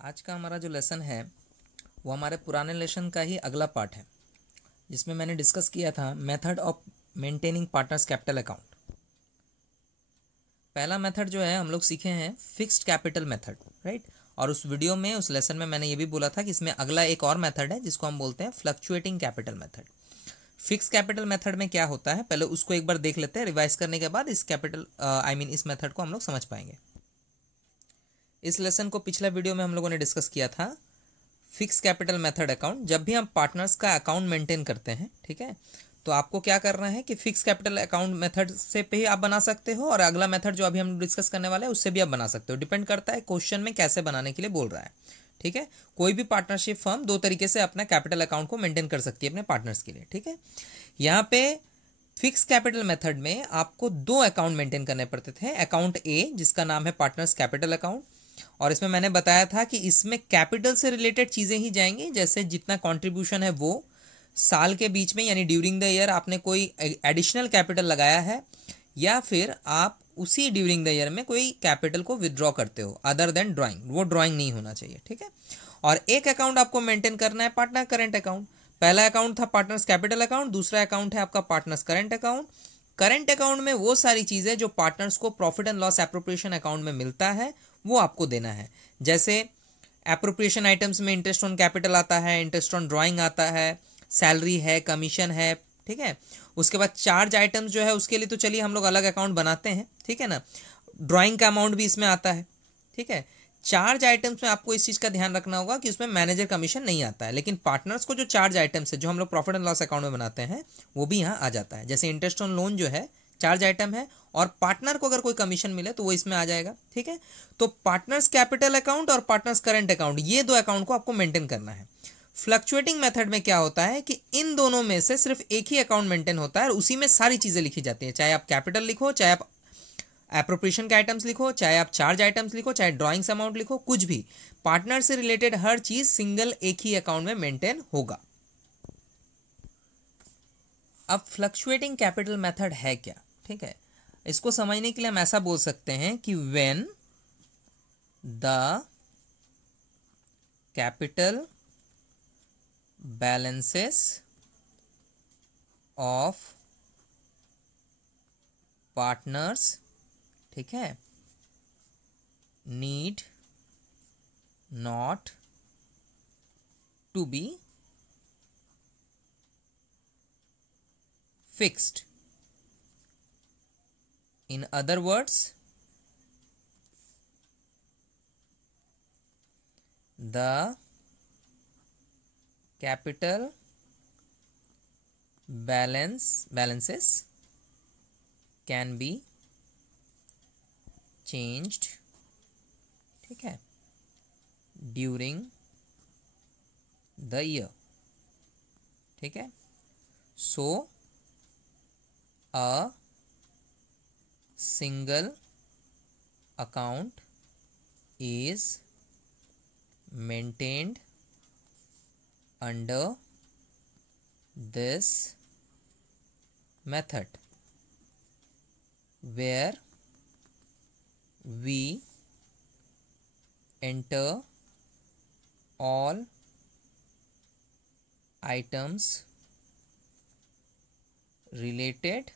आज का हमारा जो लेसन है वो हमारे पुराने लेसन का ही अगला पार्ट है, जिसमें मैंने डिस्कस किया था method of maintaining partners capital account. पहला मेथड जो है हम लोग सीखे हैं फिक्स्ड कैपिटल मेथड, राइट। और उस वीडियो में, उस लेसन में मैंने ये भी बोला था कि इसमें अगला एक और मेथड है जिसको हम बोलते हैं fluctuating capital method. Fix capital method में क्या होता है, पहले उसको एक बार देख लेते हैं। रिवाइज करने के बाद इस कैपिटल इस मेथड को हम लोग समझ पाएंगे। इस लेसन को पिछला वीडियो में हम लोगों ने डिस्कस किया था फिक्स कैपिटल मेथड अकाउंट। जब भी हम पार्टनर्स का अकाउंट मेंटेन करते हैं, ठीक है, तो आपको क्या करना है कि फिक्स कैपिटल अकाउंट मेथड से पे ही आप बना सकते हो, और अगला मेथड जो अभी हम डिस्कस करने वाले हैं उससे भी आप बना सकते हो। डिपेंड करता है क्वेश्चन में कैसे बनाने के लिए बोल रहा है, ठीक है। कोई भी पार्टनरशिप फर्म दो तरीके से अपना कैपिटल अकाउंट को मेंटेन कर सकती है अपने पार्टनर्स के लिए, ठीक है। यहाँ पे फिक्स कैपिटल मेथड में आपको दो अकाउंट मेंटेन करने पड़ते थे। अकाउंट ए जिसका नाम है पार्टनर्स कैपिटल अकाउंट, और इसमें मैंने बताया था कि इसमें कैपिटल से रिलेटेड चीजें ही जाएंगी, जैसे जितना कंट्रीब्यूशन है वो साल के बीच में यानी ड्यूरिंग द ईयर आपने कोई एडिशनल कैपिटल लगाया है, या फिर आप उसी ड्यूरिंग द ईयर में कोई कैपिटल को विदड्रॉ करते हो अदर देन ड्राइंग, वो ड्राइंग नहीं होना चाहिए, ठीक है। और एक अकाउंट आपको मेंटेन करना है पार्टनर करेंट अकाउंट। पहला अकाउंट था पार्टनर्स कैपिटल अकाउंट, दूसरा अकाउंट है आपका partners current account. Current account में वो सारी चीजें जो पार्टनर्स को profit and loss appropriation account में मिलता है वो आपको देना है। जैसे एप्रोप्रिएशन आइटम्स में इंटरेस्ट ऑन कैपिटल आता है, इंटरेस्ट ऑन ड्राइंग आता है, सैलरी है, कमीशन है, ठीक है। उसके बाद चार्ज आइटम्स जो है उसके लिए तो चलिए हम लोग अलग अकाउंट बनाते हैं, ठीक है ना। ड्राइंग का अमाउंट भी इसमें आता है, ठीक है। चार्ज आइटम्स में आपको इस चीज का ध्यान रखना होगा कि उसमें मैनेजर कमीशन नहीं आता है, लेकिन पार्टनर्स को जो चार्ज आइटम्स है जो हम लोग प्रॉफिट एंड लॉस अकाउंट में बनाते हैं वो भी यहाँ आ जाता है। जैसे इंटरेस्ट ऑन लोन जो है चार्ज आइटम है, और पार्टनर को अगर कोई कमीशन मिले तो वो इसमें आ जाएगा, ठीक है। तो पार्टनर्स कैपिटल अकाउंट और पार्टनर्स करंट अकाउंट, ये दो अकाउंट को आपको मेंटेन करना है। फ्लक्चुएटिंग मेथड में क्या होता है कि इन दोनों में से सिर्फ एक ही अकाउंट मेंटेन होता है और उसी में सारी चीजें लिखी जाती हैं, चाहे आप कैपिटल लिखो, चाहे आप एप्रोप्रिएशन के आइटम्स लिखो, चाहे आप चार्ज आइटम्स लिखो, चाहे ड्राइंग्स अमाउंट लिखो, कुछ भी पार्टनर से रिलेटेड हर चीज सिंगल एक ही अकाउंट में मेंटेन होगा। अब फ्लक्चुएटिंग कैपिटल मेथड है क्या, ठीक है। इसको समझने के लिए हम ऐसा बोल सकते हैं कि when the capital balances of partners, ठीक है, need not to be fixed. In other words, the capital balances can be changed, ठीक है, during the year, ठीक है। So a single account is maintained under this method where we enter all items related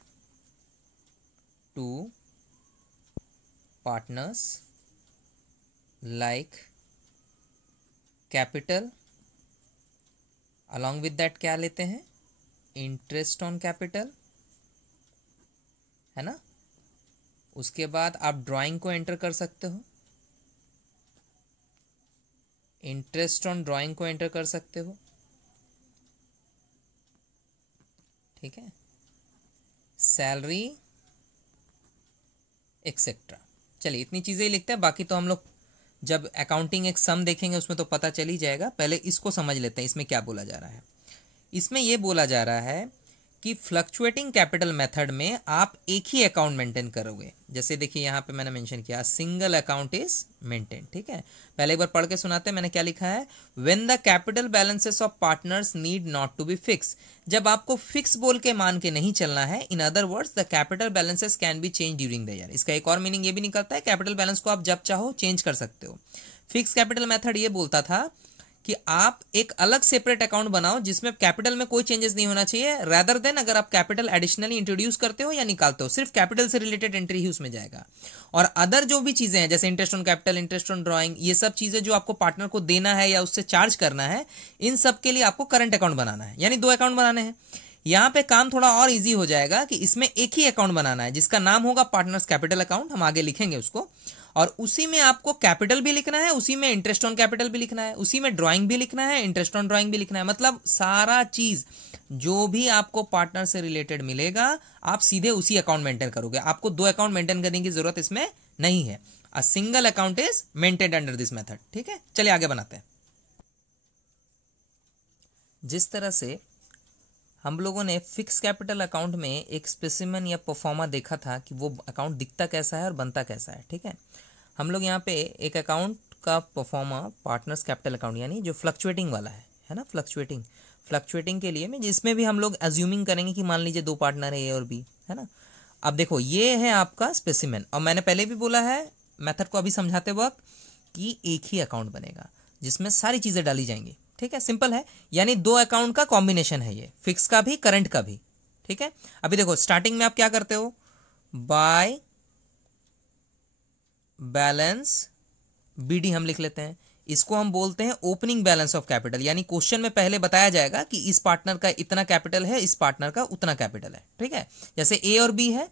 to partners like capital, along with that क्या लेते हैं, interest on capital, है ना। उसके बाद आप ड्राइंग को एंटर कर सकते हो, इंटरेस्ट ऑन ड्राइंग को एंटर कर सकते हो, ठीक है, सैलरी एक्सेट्रा। चलिए इतनी चीजें ही लिखते हैं, बाकी तो हम लोग जब अकाउंटिंग एक सम देखेंगे उसमें तो पता चल ही जाएगा। पहले इसको समझ लेते हैं इसमें क्या बोला जा रहा है। इसमें यह बोला जा रहा है कि फ्लक्चुएटिंग कैपिटल मेथड में आप एक ही अकाउंट मेंटेन करोगे। जैसे देखिए यहाँ पे मैंने मेंशन किया सिंगल अकाउंट इज मेंटेन, ठीक है। पहले एक बार पढ़ के सुनाते हैं, मैंने क्या लिखा है, when the capital balances of partners need not to be fix, जब आपको फिक्स बोल के मान के नहीं चलना है, in other words the capital balances can be change during the year. इसका एक और मीनिंग ये भी निकलता है, कैपिटल बैलेंस को आप जब चाहो चेंज कर सकते हो। फिक्स कैपिटल मेथड ये बोलता था कि आप एक अलग सेपरेट अकाउंट बनाओ जिसमें कैपिटल में कोई चेंजेस नहीं होना चाहिए, रादर देन अगर आप कैपिटल एडिशनली इंट्रोड्यूस करते हो या निकालते हो, सिर्फ कैपिटल से रिलेटेड एंट्री ही उसमें जाएगा। और अदर जो भी चीजें हैं जैसे interest on capital, interest on drawing, ये सब चीजें जो आपको पार्टनर को देना है या उससे चार्ज करना है, इन सब के लिए आपको करंट अकाउंट बनाना है, यानी 2 अकाउंट बनाने हैं। यहाँ पे काम थोड़ा और इजी हो जाएगा कि इसमें एक ही अकाउंट बनाना है जिसका नाम होगा पार्टनर्स कैपिटल अकाउंट, हम आगे लिखेंगे उसको, और उसी में आपको कैपिटल भी लिखना है, उसी में इंटरेस्ट ऑन कैपिटल भी लिखना है, उसी में ड्राइंग भी लिखना है, इंटरेस्ट ऑन ड्राइंग भी लिखना है। मतलब सारा चीज जो भी आपको पार्टनर से रिलेटेड मिलेगा आप सीधे उसी अकाउंट मेंटेन करोगे, आपको 2 अकाउंट मेंटेन करने की जरूरत इसमें नहीं है। A single account is maintained under this method, ठीक है। चलिए आगे बनाते हैं। जिस तरह से हम लोगों ने फिक्स कैपिटल अकाउंट में एक स्पेसिमन या परफॉर्मा देखा था कि वो अकाउंट दिखता कैसा है और बनता कैसा है, ठीक है। हम लोग यहाँ पे एक अकाउंट का परफॉर्मा पार्टनर्स कैपिटल अकाउंट यानी जो फ्लक्चुएटिंग वाला है ना, फ्लक्चुएटिंग के लिए में जिसमें भी हम लोग अज्यूमिंग करेंगे कि मान लीजिए 2 पार्टनर है ए और बी, है ना। अब देखो ये है आपका स्पेसिमन, और मैंने पहले भी बोला है मेथड को अभी समझाते वक्त कि एक ही अकाउंट बनेगा जिसमें सारी चीजें डाली जाएंगी, ठीक है। सिंपल है, यानी 2 अकाउंट का कॉम्बिनेशन है ये, फिक्स का भी करंट का भी, ठीक है। अभी देखो स्टार्टिंग में आप क्या करते हो, बाय बैलेंस बीडी हम लिख लेते हैं, इसको हम बोलते हैं ओपनिंग बैलेंस ऑफ कैपिटल, यानी क्वेश्चन में पहले बताया जाएगा कि इस पार्टनर का इतना कैपिटल है, इस पार्टनर का उतना कैपिटल है, ठीक है। जैसे ए और बी है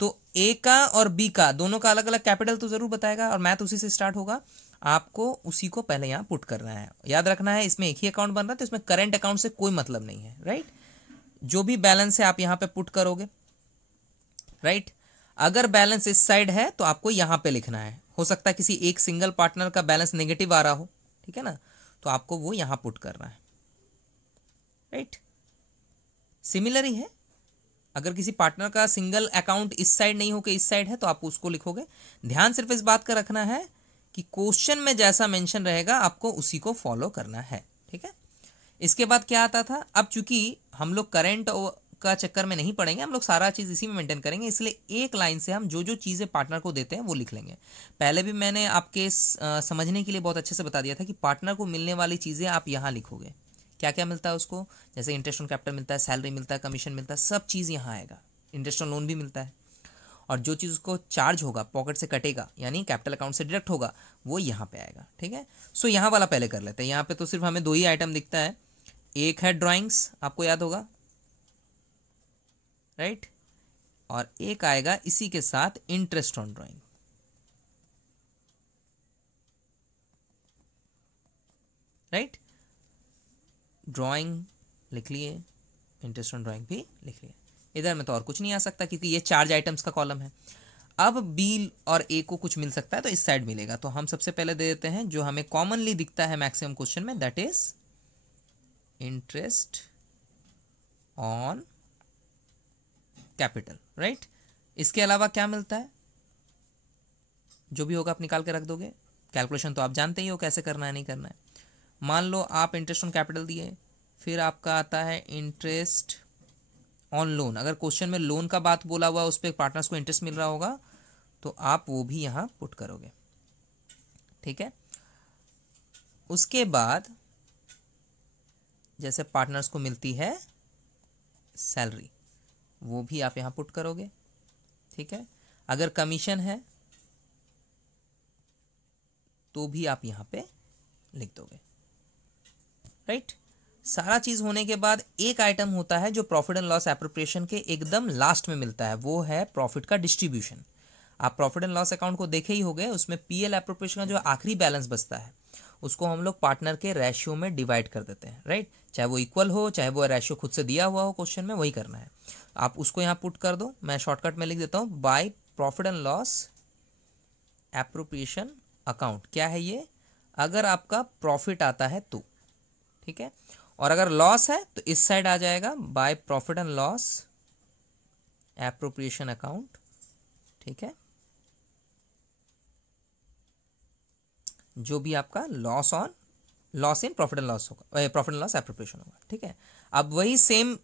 तो ए का और बी का दोनों का अलग अलग कैपिटल तो जरूर बताएगा, और मैथ उसी से स्टार्ट होगा, आपको उसी को पहले यहां पुट करना है। याद रखना है इसमें एक ही अकाउंट बन रहा है तो इसमें करंट अकाउंट से कोई मतलब नहीं है, राइट। जो भी बैलेंस है आप यहां पे पुट करोगे, राइट। अगर बैलेंस इस साइड है तो आपको यहां पे लिखना है, हो सकता है किसी एक सिंगल पार्टनर का बैलेंस नेगेटिव आ रहा हो, ठीक है ना, तो आपको वो यहां पुट करना है, राइट। सिमिलर ही है, अगर किसी पार्टनर का सिंगल अकाउंट इस साइड नहीं होकर इस साइड है तो आप उसको लिखोगे। ध्यान सिर्फ इस बात का रखना है कि क्वेश्चन में जैसा मेंशन रहेगा आपको उसी को फॉलो करना है, ठीक है। इसके बाद क्या आता था, अब चूंकि हम लोग करंट का चक्कर में नहीं पड़ेंगे, हम लोग सारा चीज इसी में मेंटेन करेंगे, इसलिए एक लाइन से हम जो जो चीजें पार्टनर को देते हैं वो लिख लेंगे। पहले भी मैंने आपके समझने के लिए बहुत अच्छे से बता दिया था कि पार्टनर को मिलने वाली चीजें आप यहाँ लिखोगे, क्या क्या मिलता है उसको, जैसे इंटरेस्ट ऑन कैपिटल मिलता है, सैलरी मिलता है, कमीशन मिलता है, सब चीज़ यहाँ आएगा। इंटरेस्ट ऑन लोन भी मिलता है, और जो चीज़ उसको चार्ज होगा पॉकेट से कटेगा यानी कैपिटल अकाउंट से डिडक्ट होगा वो यहाँ पे आएगा, ठीक है। सो यहाँ वाला पहले कर लेते हैं। यहाँ पे तो सिर्फ हमें 2 ही आइटम दिखता है, एक है ड्राइंग्स, आपको याद होगा, राइट, और एक आएगा इसी के साथ interest on drawing, right. Drawing लिख लिए, इंटरेस्ट ऑन ड्राइंग भी लिख लिए, इधर में तो और कुछ नहीं आ सकता क्योंकि ये चार्ज आइटम्स का कॉलम है। अब बी और ए को कुछ मिल सकता है तो इस साइड मिलेगा, तो हम सबसे पहले दे देते हैं जो हमें कॉमनली दिखता है मैक्सिमम क्वेश्चन में, that is interest on capital, right. इसके अलावा क्या मिलता है, जो भी होगा आप निकाल के रख दोगे, कैलकुलेशन तो आप जानते ही हो कैसे करना है नहीं करना है। मान लो आप इंटरेस्ट ऑन कैपिटल दिए, फिर आपका आता है इंटरेस्ट ऑन लोन, अगर क्वेश्चन में लोन का बात बोला हुआ उस पर पार्टनर्स को इंटरेस्ट मिल रहा होगा तो आप वो भी यहां पुट करोगे, ठीक है। उसके बाद जैसे पार्टनर्स को मिलती है सैलरी, वो भी आप यहां पुट करोगे, ठीक है। अगर कमीशन है तो भी आप यहां पे लिख दोगे, राइट। सारा चीज होने के बाद एक आइटम होता है जो प्रॉफिट एंड लॉस एप्रोप्रिएशन के एकदम लास्ट में मिलता है, वो है प्रॉफिट का डिस्ट्रीब्यूशन। आप प्रॉफिट एंड लॉस अकाउंट को देखे ही होंगे, उसमें पीएल एप्रोप्रिएशन का जो आखिरी बैलेंस बचता है उसको हम लोग पार्टनर के रेशियो में डिवाइड कर देते हैं, राइट। चाहे वो इक्वल हो चाहे वो रेशियो खुद से दिया हुआ हो, क्वेश्चन में वही करना है। आप उसको यहाँ पुट कर दो, मैं शॉर्टकट में लिख देता हूँ by profit and loss appropriation account. क्या है ये, अगर आपका प्रॉफिट आता है तो, ठीक है। और अगर लॉस है तो इस साइड आ जाएगा by profit and loss appropriation account, ठीक है, जो भी आपका loss in profit and loss होगा, प्रॉफिट एंड लॉस एप्रोप्रिएशन होगा, ठीक है। अब वही सेम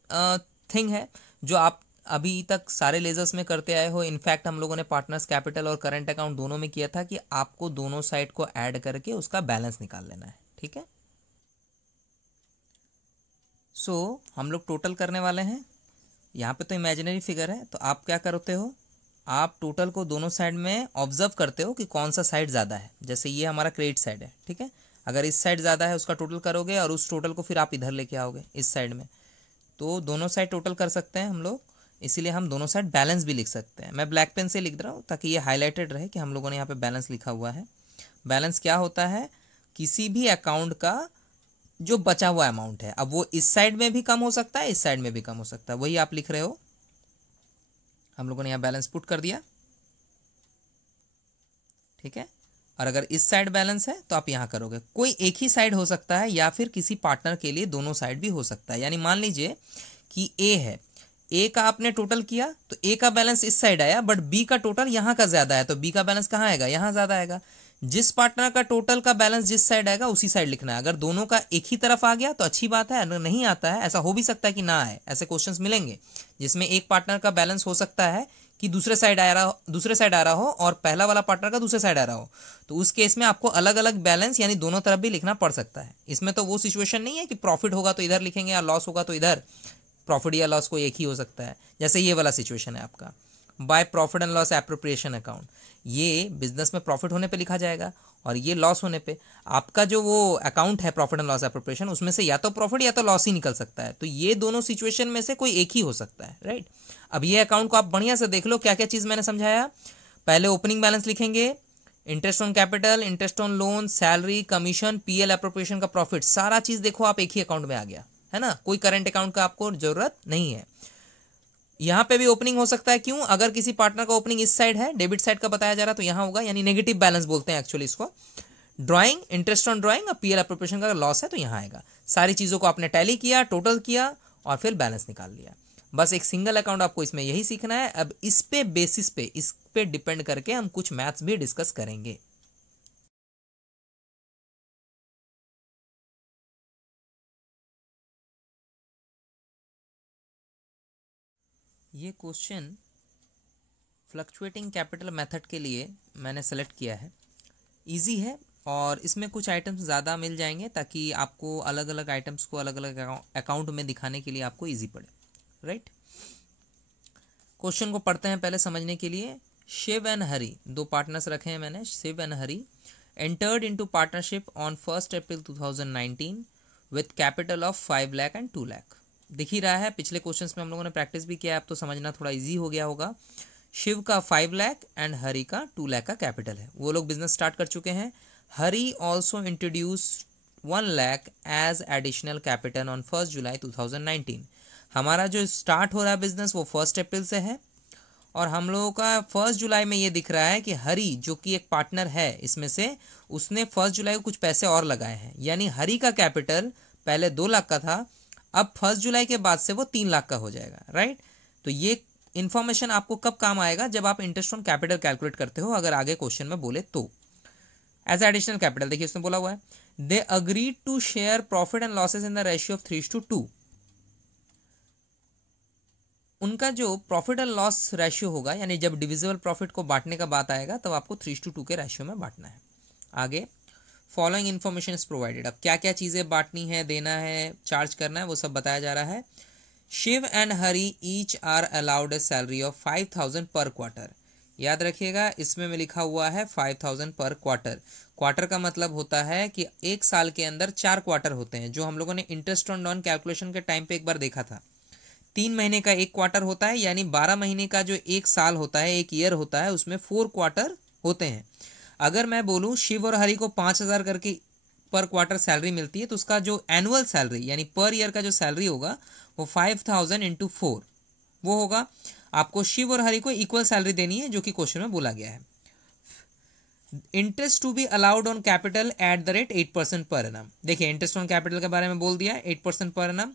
थिंग है जो आप अभी तक सारे लेजर्स में करते आए हो। इनफैक्ट हम लोगों ने पार्टनर्स कैपिटल और करंट अकाउंट दोनों में किया था कि आपको दोनों साइड को ऐड करके उसका बैलेंस निकाल लेना है, ठीक है। सो हम लोग टोटल करने वाले हैं। यहाँ पे तो इमेजिनरी फिगर है, तो आप क्या करते हो, आप टोटल को दोनों साइड में ऑब्जर्व करते हो कि कौन सा साइड ज़्यादा है। जैसे ये हमारा क्रेडिट साइड है, ठीक है, अगर इस साइड ज़्यादा है उसका टोटल करोगे और उस टोटल को फिर आप इधर लेके आओगे इस साइड में, तो दोनों साइड टोटल कर सकते हैं हम लोग। इसीलिए हम दोनों साइड बैलेंस भी लिख सकते हैं। मैं ब्लैक पेन से लिख रहा हूँ ताकि ये हाईलाइटेड रहे कि हम लोगों ने यहाँ पे बैलेंस लिखा हुआ है। बैलेंस क्या होता है, किसी भी अकाउंट का जो बचा हुआ अमाउंट है। अब वो इस साइड में भी कम हो सकता है, इस साइड में भी कम हो सकता है, वही आप लिख रहे हो। हम लोगों ने यहाँ बैलेंस पुट कर दिया, ठीक है। और अगर इस साइड बैलेंस है तो आप यहाँ करोगे। कोई एक ही साइड हो सकता है या फिर किसी पार्टनर के लिए दोनों साइड भी हो सकता है। यानी मान लीजिए कि ए है, ए का आपने टोटल किया तो ए का बैलेंस इस साइड आया, बट बी का टोटल यहाँ का ज्यादा है, तो बी का बैलेंस कहाँ आएगा, यहाँ ज्यादा आएगा। जिस पार्टनर का टोटल का बैलेंस जिस साइड आएगा उसी साइड लिखना है। अगर दोनों का एक ही तरफ आ गया तो अच्छी बात है, अगर नहीं आता है, ऐसा हो भी सकता है कि ना आए, ऐसे क्वेश्चंस मिलेंगे जिसमें एक पार्टनर का बैलेंस हो सकता है कि दूसरे साइड आ रहा हो और पहला वाला पार्टनर का दूसरे साइड आ रहा हो, तो उस केस में आपको अलग अलग बैलेंस यानी दोनों तरफ भी लिखना पड़ सकता है। इसमें तो वो सिचुएशन नहीं है कि प्रॉफिट होगा तो इधर लिखेंगे या लॉस होगा तो इधर। प्रॉफिट या लॉस को एक ही हो सकता है, जैसे ये वाला सिचुएशन है आपका by profit and loss appropriation account. ये बिजनेस में प्रॉफिट होने पे लिखा जाएगा और ये लॉस होने पे। आपका जो वो अकाउंट है प्रॉफिट एंड लॉस एप्रोप्रिएशन, उसमें से या तो प्रॉफिट या तो लॉस ही निकल सकता है। तो ये दोनों सिचुएशन में से कोई एक ही हो सकता है, राइट। अब ये अकाउंट को आप बढ़िया से देख लो, क्या क्या चीज मैंने समझाया। पहले ओपनिंग बैलेंस लिखेंगे, interest on capital, interest on loan, salary, commission, PL appropriation का प्रॉफिट, सारा चीज देखो आप एक ही अकाउंट में आ गया है ना। कोई करंट अकाउंट का आपको जरूरत नहीं है। यहां पे भी ओपनिंग हो सकता है, क्यों, अगर किसी पार्टनर का ओपनिंग इस साइड है, डेबिट साइड का बताया जा रहा है, तो यहां होगा, यानी नेगेटिव बैलेंस बोलते हैं एक्चुअली इसको। ड्राइंग, इंटरेस्ट ऑन ड्राइंग और पीएल एप्रोप्रिएशन का लॉस है तो यहां आएगा। सारी चीजों को आपने टैली किया, टोटल किया और फिर बैलेंस निकाल लिया। बस एक सिंगल अकाउंट आपको इसमें यही सीखना है। अब इस पे बेसिस पे, इस पे डिपेंड करके हम कुछ मैथ्स भी डिस्कस करेंगे। ये क्वेश्चन फ्लक्चुएटिंग कैपिटल मेथड के लिए मैंने सेलेक्ट किया है। इजी है और इसमें कुछ आइटम्स ज़्यादा मिल जाएंगे ताकि आपको अलग अलग आइटम्स को अलग अलग अकाउंट में दिखाने के लिए आपको इजी पड़े, राइट। क्वेश्चन को पढ़ते हैं पहले समझने के लिए। शिव एंड हरी, दो पार्टनर्स रखे हैं मैंने, Shiv and Hari, entered into partnership on 1 April 2019 with capital of 5 lakh and 2 lakh. दिख ही रहा है, पिछले क्वेश्चंस में हम लोगों ने प्रैक्टिस भी किया है, अब तो समझना थोड़ा इजी हो गया होगा। शिव का 5 लाख एंड हरी का 2 लाख का कैपिटल है। वो लोग बिजनेस स्टार्ट कर चुके हैं। Hari also introduce 1 lakh as additional capital on 1 July 2019। हमारा जो स्टार्ट हो रहा है बिजनेस वो 1 अप्रैल से है और हम लोगों का 1 जुलाई में ये दिख रहा है कि हरी जो कि एक पार्टनर है इसमें से, उसने 1 जुलाई को कुछ पैसे और लगाए हैं। यानी हरी का कैपिटल पहले 2 लाख का था, अब 1 जुलाई के बाद से वो 3 लाख का हो जाएगा, राइट। तो ये इन्फॉर्मेशन आपको कब काम आएगा, जब आप इंटरेस्ट ऑन कैपिटल कैलकुलेट करते हो, अगर आगे क्वेश्चन में बोले तो। एज एडिशनल कैपिटल देखिए उसने बोला हुआ है, they agreed to share profit and losses in the ratio of 3:2। उनका जो प्रॉफिट एंड लॉस रेशियो होगा, यानी जब डिविजिबल प्रॉफिट को बांटने का बात आएगा तब आपको 3:2 के रेशियो में बांटना है। आगे फॉलोइंग इन्फॉर्मेशन इज प्रोवाइडेड। अब क्या क्या चीजें बांटनी है, देना है, चार्ज करना है, वो सब बताया जा रहा है। Shiv and Hari each are allowed a salary of 5,000 per quarter. याद रखिएगा इसमें में लिखा हुआ है 5,000 पर क्वार्टर। क्वार्टर का मतलब होता है कि एक साल के अंदर 4 क्वार्टर होते हैं, जो हम लोगों ने इंटरेस्ट ऑन नॉन कैलकुलेशन के टाइम पे एक बार देखा था। 3 महीने का एक क्वार्टर होता है, यानी 12 महीने का जो एक साल होता है, एक ईयर होता है, उसमें 4 क्वार्टर होते हैं। अगर मैं बोलूं शिव और हरी को 5,000 करके पर क्वार्टर सैलरी मिलती है, तो उसका जो एनुअल सैलरी यानी पर ईयर का जो सैलरी होगा वो 5,000 इंटू 4 वो होगा। आपको शिव और हरी को इक्वल सैलरी देनी है, जो कि क्वेश्चन में बोला गया है। Interest to be allowed on capital at the rate 8% per annum. देखिए इंटरेस्ट ऑन कैपिटल के बारे में बोल दिया, 8% पर एनम।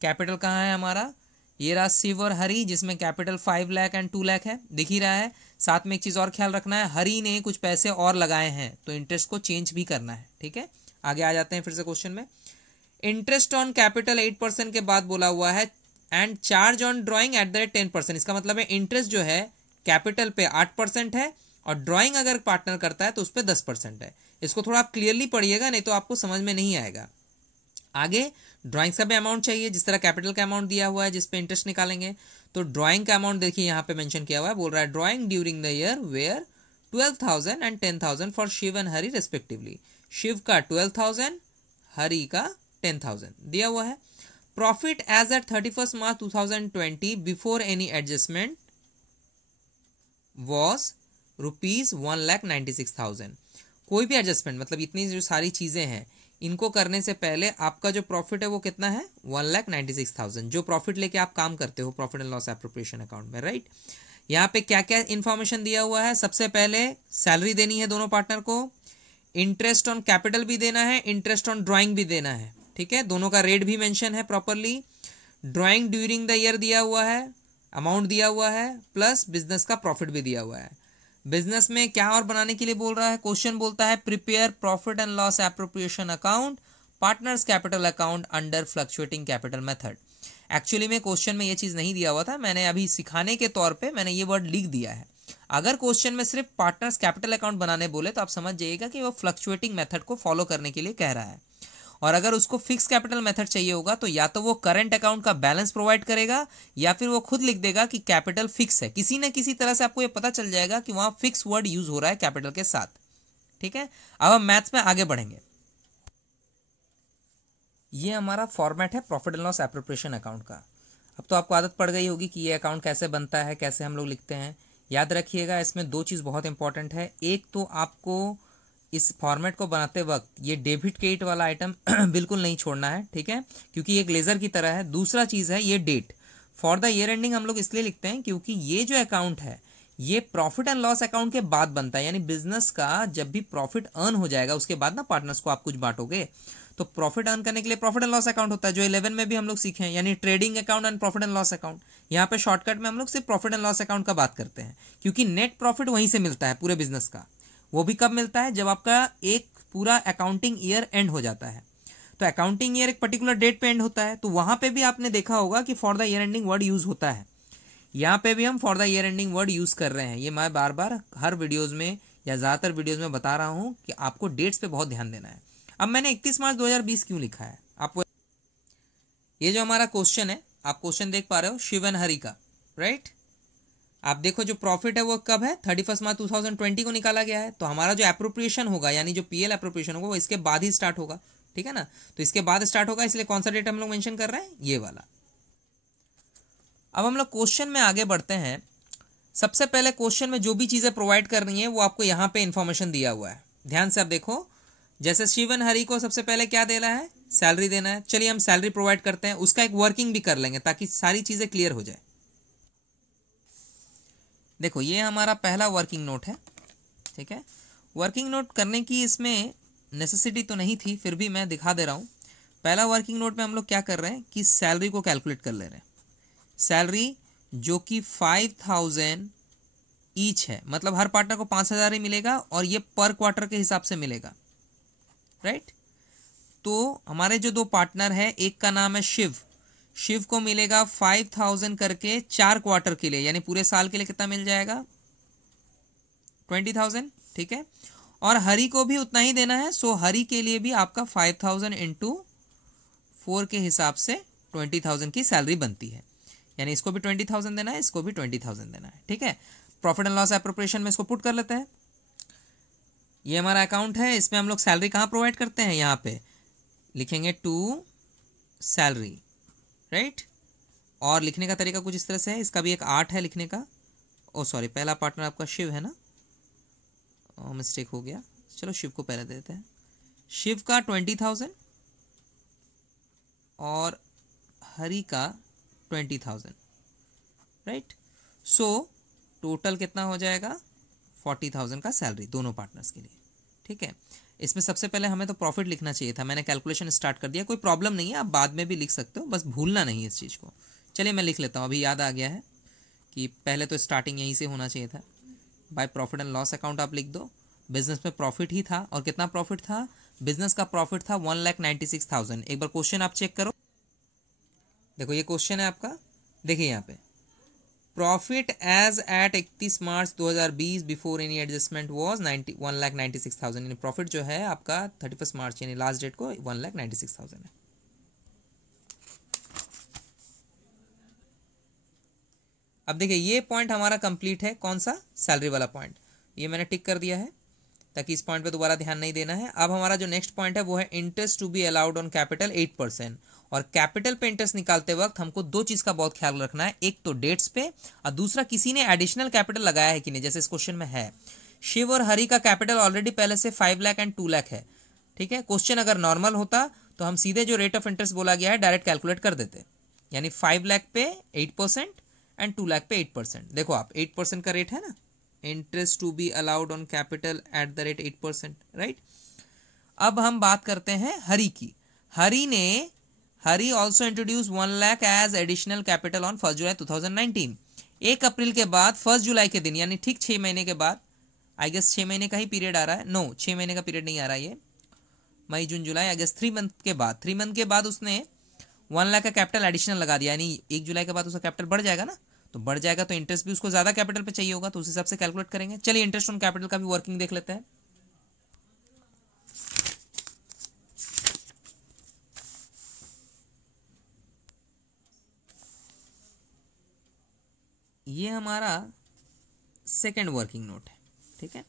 कैपिटल कहाँ है हमारा, ये रहा शिव और हरी, जिसमें कैपिटल 5 लाख एंड 2 लाख है, दिख ही रहा है। साथ में एक चीज और ख्याल रखना है, हरी ने कुछ पैसे और लगाए हैं तो इंटरेस्ट को चेंज भी करना है, ठीक है। आगे आ जाते हैं फिर से क्वेश्चन में। इंटरेस्ट ऑन कैपिटल 8% के बाद बोला हुआ है and charge on drawing eight the rate 10%। इसका मतलब है इंटरेस्ट जो है कैपिटल पे 8% है और ड्राइंग अगर पार्टनर करता है तो उस पर 10% है। इसको थोड़ा आप क्लियरली पढ़िएगा, नहीं तो आपको समझ में नहीं आएगा। आगे ड्राइंग्स का भी अमाउंट चाहिए, जिस तरह कैपिटल का अमाउंट दिया हुआ है जिस पे इंटरेस्ट निकालेंगे, तो ड्राइंग का अमाउंट देखिए यहाँ पे मेंशन किया हुआ है, बोल रहा है drawing during the year were 12,000 and 10,000 for Shiv and Hari respectively. Shiv का 12,000, हरी का 10,000 दिया हुआ है। Profit as at 31 March 2020 before any adjustment was ₹1,96,000। कोई भी एडजस्टमेंट मतलब इतनी जो सारी चीजें हैं इनको करने से पहले आपका जो प्रॉफिट है वो कितना है, 1,96,000, जो प्रॉफिट लेके आप काम करते हो profit and loss appropriation account में, राइट। यहाँ पे क्या क्या इंफॉर्मेशन दिया हुआ है, सबसे पहले सैलरी देनी है दोनों पार्टनर को, इंटरेस्ट ऑन कैपिटल भी देना है, इंटरेस्ट ऑन ड्राइंग भी देना है, ठीक है। दोनों का रेट भी मेंशन है properly. Drawing during the year दिया हुआ है, अमाउंट दिया हुआ है, प्लस बिजनेस का प्रॉफिट भी दिया हुआ है। बिजनेस में क्या और बनाने के लिए बोल रहा है, क्वेश्चन बोलता है prepare profit and loss appropriation account partners capital account under fluctuating capital method. Actually में क्वेश्चन में ये चीज नहीं दिया हुआ था, मैंने अभी सिखाने के तौर पे मैंने ये वर्ड लिख दिया है। अगर क्वेश्चन में सिर्फ पार्टनर्स कैपिटल अकाउंट बनाने बोले तो आप समझ जाइएगा कि वो फ्लक्चुएटिंग मेथड को फॉलो करने के लिए कह रहा है। और अगर उसको फिक्स कैपिटल मेथड चाहिए होगा तो या तो वो करंट अकाउंट का बैलेंस प्रोवाइड करेगा या फिर वो खुद लिख देगा कि कैपिटल फिक्स है। किसी ना किसी तरह से आपको ये पता चल जाएगा कि वहां फिक्स वर्ड यूज हो रहा है कैपिटल के साथ, ठीक है। अब हम मैथ्स में आगे बढ़ेंगे। ये हमारा फॉर्मेट है profit and loss appropriation account का। अब तो आपको आदत पड़ गई होगी कि ये अकाउंट कैसे बनता है, कैसे हम लोग लिखते हैं। याद रखिएगा इसमें दो चीज़ बहुत इंपॉर्टेंट है। एक तो आपको इस फॉर्मेट को बनाते वक्त ये डेबिट क्रेडिट वाला आइटम बिल्कुल नहीं छोड़ना है, ठीक है, क्योंकि एक लेजर की तरह है। दूसरा चीज़ है ये date, for the year ending हम लोग इसलिए लिखते हैं क्योंकि ये जो अकाउंट है ये प्रॉफिट एंड लॉस अकाउंट के बाद बनता है। यानी बिजनेस का जब भी प्रॉफिट अर्न हो जाएगा उसके बाद ना पार्टनर्स को आप कुछ बांटोगे, तो प्रॉफिट अर्न करने के लिए प्रॉफिट एंड लॉस अकाउंट होता है, जो 11 में भी हम लोग सीखे हैं, यानी trading account and profit and loss account. यहाँ पे शॉर्टकट में हम लोग सिर्फ प्रॉफिट एंड लॉस अकाउंट का बात करते हैं, क्योंकि नेट प्रॉफिट वहीं से मिलता है पूरे बिजनेस का। वो भी कब मिलता है, जब आपका एक पूरा अकाउंटिंग ईयर एंड हो जाता है। तो अकाउंटिंग ईयर एक पर्टिकुलर डेट पे एंड होता है, तो वहां पे भी आपने देखा होगा कि for the year ending word use होता है। यहाँ पे भी हम for the year ending word use कर रहे हैं। ये मैं बार बार हर वीडियोज में या ज्यादातर वीडियोज में बता रहा हूँ कि आपको डेट्स पे बहुत ध्यान देना है। अब मैंने 31 मार्च 2020 क्यों लिखा है आपको, ये जो हमारा क्वेश्चन है, आप क्वेश्चन देख पा रहे हो शिव एंड हरी का, राइट। आप देखो जो प्रॉफिट है वो कब है, 31 मार्च 2020 को निकाला गया है। तो हमारा जो एप्रोप्रिएशन होगा यानी जो पीएल एप्रोप्रिएशन होगा वो इसके बाद ही स्टार्ट होगा, ठीक है ना। तो इसके बाद स्टार्ट होगा, इसलिए कौन सा डेट हम लोग मेंशन कर रहे हैं, ये वाला। अब हम लोग क्वेश्चन में आगे बढ़ते हैं। सबसे पहले क्वेश्चन में जो भी चीजें प्रोवाइड करनी है वो आपको यहाँ पे इंफॉर्मेशन दिया हुआ है, ध्यान से आप देखो। जैसे शिवन हरी को सबसे पहले क्या देना है, सैलरी देना है। चलिए हम सैलरी प्रोवाइड करते हैं, उसका एक वर्किंग भी कर लेंगे ताकि सारी चीजें क्लियर हो जाए। देखो ये हमारा पहला वर्किंग नोट है, ठीक है। वर्किंग नोट करने की इसमें नेसेसिटी तो नहीं थी, फिर भी मैं दिखा दे रहा हूँ। पहला वर्किंग नोट में हम लोग क्या कर रहे हैं कि सैलरी को कैलकुलेट कर ले रहे हैं। सैलरी जो कि 5,000 ईच है, मतलब हर पार्टनर को 5,000 ही मिलेगा और ये पर क्वार्टर के हिसाब से मिलेगा, राइट। तो हमारे जो दो पार्टनर है, एक का नाम है शिव, शिव को मिलेगा 5,000 करके 4 क्वार्टर के लिए, यानी पूरे साल के लिए कितना मिल जाएगा, 20,000, ठीक है। और हरी को भी उतना ही देना है, सो हरी के लिए भी आपका 5,000 इंटू 4 के हिसाब से 20,000 की सैलरी बनती है। यानी इसको भी 20,000 देना है, इसको भी 20,000 देना है, ठीक है। प्रॉफिट एंड लॉस एप्रोप्रिएशन में इसको पुट कर लेते हैं। ये हमारा अकाउंट है, इसमें हम लोग सैलरी कहाँ प्रोवाइड करते हैं, यहाँ पे लिखेंगे टू सैलरी, राइट। और लिखने का तरीका कुछ इस तरह से है, इसका भी एक आर्ट है लिखने का। ओ सॉरी, पहला पार्टनर आपका शिव है ना, मिस्टेक हो गया, चलो शिव को पहले देते हैं। शिव का 20,000 और हरी का 20,000, राइट। सो टोटल कितना हो जाएगा, 40,000 का सैलरी दोनों पार्टनर्स के लिए। ठीक है, इसमें सबसे पहले हमें तो प्रॉफिट लिखना चाहिए था, मैंने कैलकुलेशन स्टार्ट कर दिया, कोई प्रॉब्लम नहीं है, आप बाद में भी लिख सकते हो, बस भूलना नहीं है इस चीज़ को। चलिए मैं लिख लेता हूँ, अभी याद आ गया है कि पहले तो स्टार्टिंग यहीं से होना चाहिए था। By profit and loss account आप लिख दो। बिजनेस में प्रॉफिट ही था, और कितना प्रॉफिट था, बिजनेस का प्रॉफिट था 1,96,000। एक बार क्वेश्चन आप चेक करो, देखो ये क्वेश्चन है आपका, देखिए यहाँ पे profit as at 31 March 2020 before any adjustment was 1,96,000, यानी प्रॉफिट जो है आपका 31 मार्च यानी लास्ट डेट को 1,96,000 है। अब देखिए ये पॉइंट हमारा कंप्लीट है, कौन सा, सैलरी वाला पॉइंट, ये मैंने टिक कर दिया है ताकि इस पॉइंट पे दोबारा ध्यान नहीं देना है। अब हमारा जो नेक्स्ट पॉइंट है वो है interest to be allowed on capital 8%। और कैपिटल पे इंटरेस्ट निकालते वक्त हमको दो चीज का बहुत ख्याल रखना है, एक तो डेट्स पे, और दूसरा किसी ने एडिशनल कैपिटल लगाया है कि नहीं, जैसे इस क्वेश्चन में है शिव और हरि का कैपिटल ऑलरेडी पहले से 5 लाख एंड 2 लाख है। ठीक है, क्वेश्चन अगर नॉर्मल होता तो हम सीधे जो रेट ऑफ इंटरेस्ट बोला गया है डायरेक्ट कैलकुलेट कर देते, यानी 5 लाख पे 8% एंड 2 लाख पे 8%। देखो आप 8% का रेट है ना, interest to be allowed on capital at the rate 8%, right. अब हम बात करते हैं हरि की। Hari also introduce 1 lakh as additional capital on 1 July 2019। 1 अप्रैल के बाद 1 जुलाई के दिन, यानी ठीक 6 महीने के बाद, आई गेस 6 महीने का ही पीरियड आ रहा है, नो 6 महीने का पीरियड नहीं आ रहा है, ये मई जून जुलाई, आई गेस 3 मंथ के बाद, 3 मंथ के बाद उसने 1 लाख का कैपिटल एडिशनल लगा दिया, यानी 1 जुलाई के बाद उसका कैपिटल बढ़ जाएगा ना, तो बढ़ जाएगा तो इंटरेस्ट भी उसको ज्यादा कैपिटल पे चाहिए होगा, तो उस हिसाब से कैलकुलेट करेंगे। चलिए इंटरेस्ट ऑन कैपिटल का भी वर्किंग देख लेते हैं। ये हमारा सेकेंड वर्किंग नोट है। ठीक है,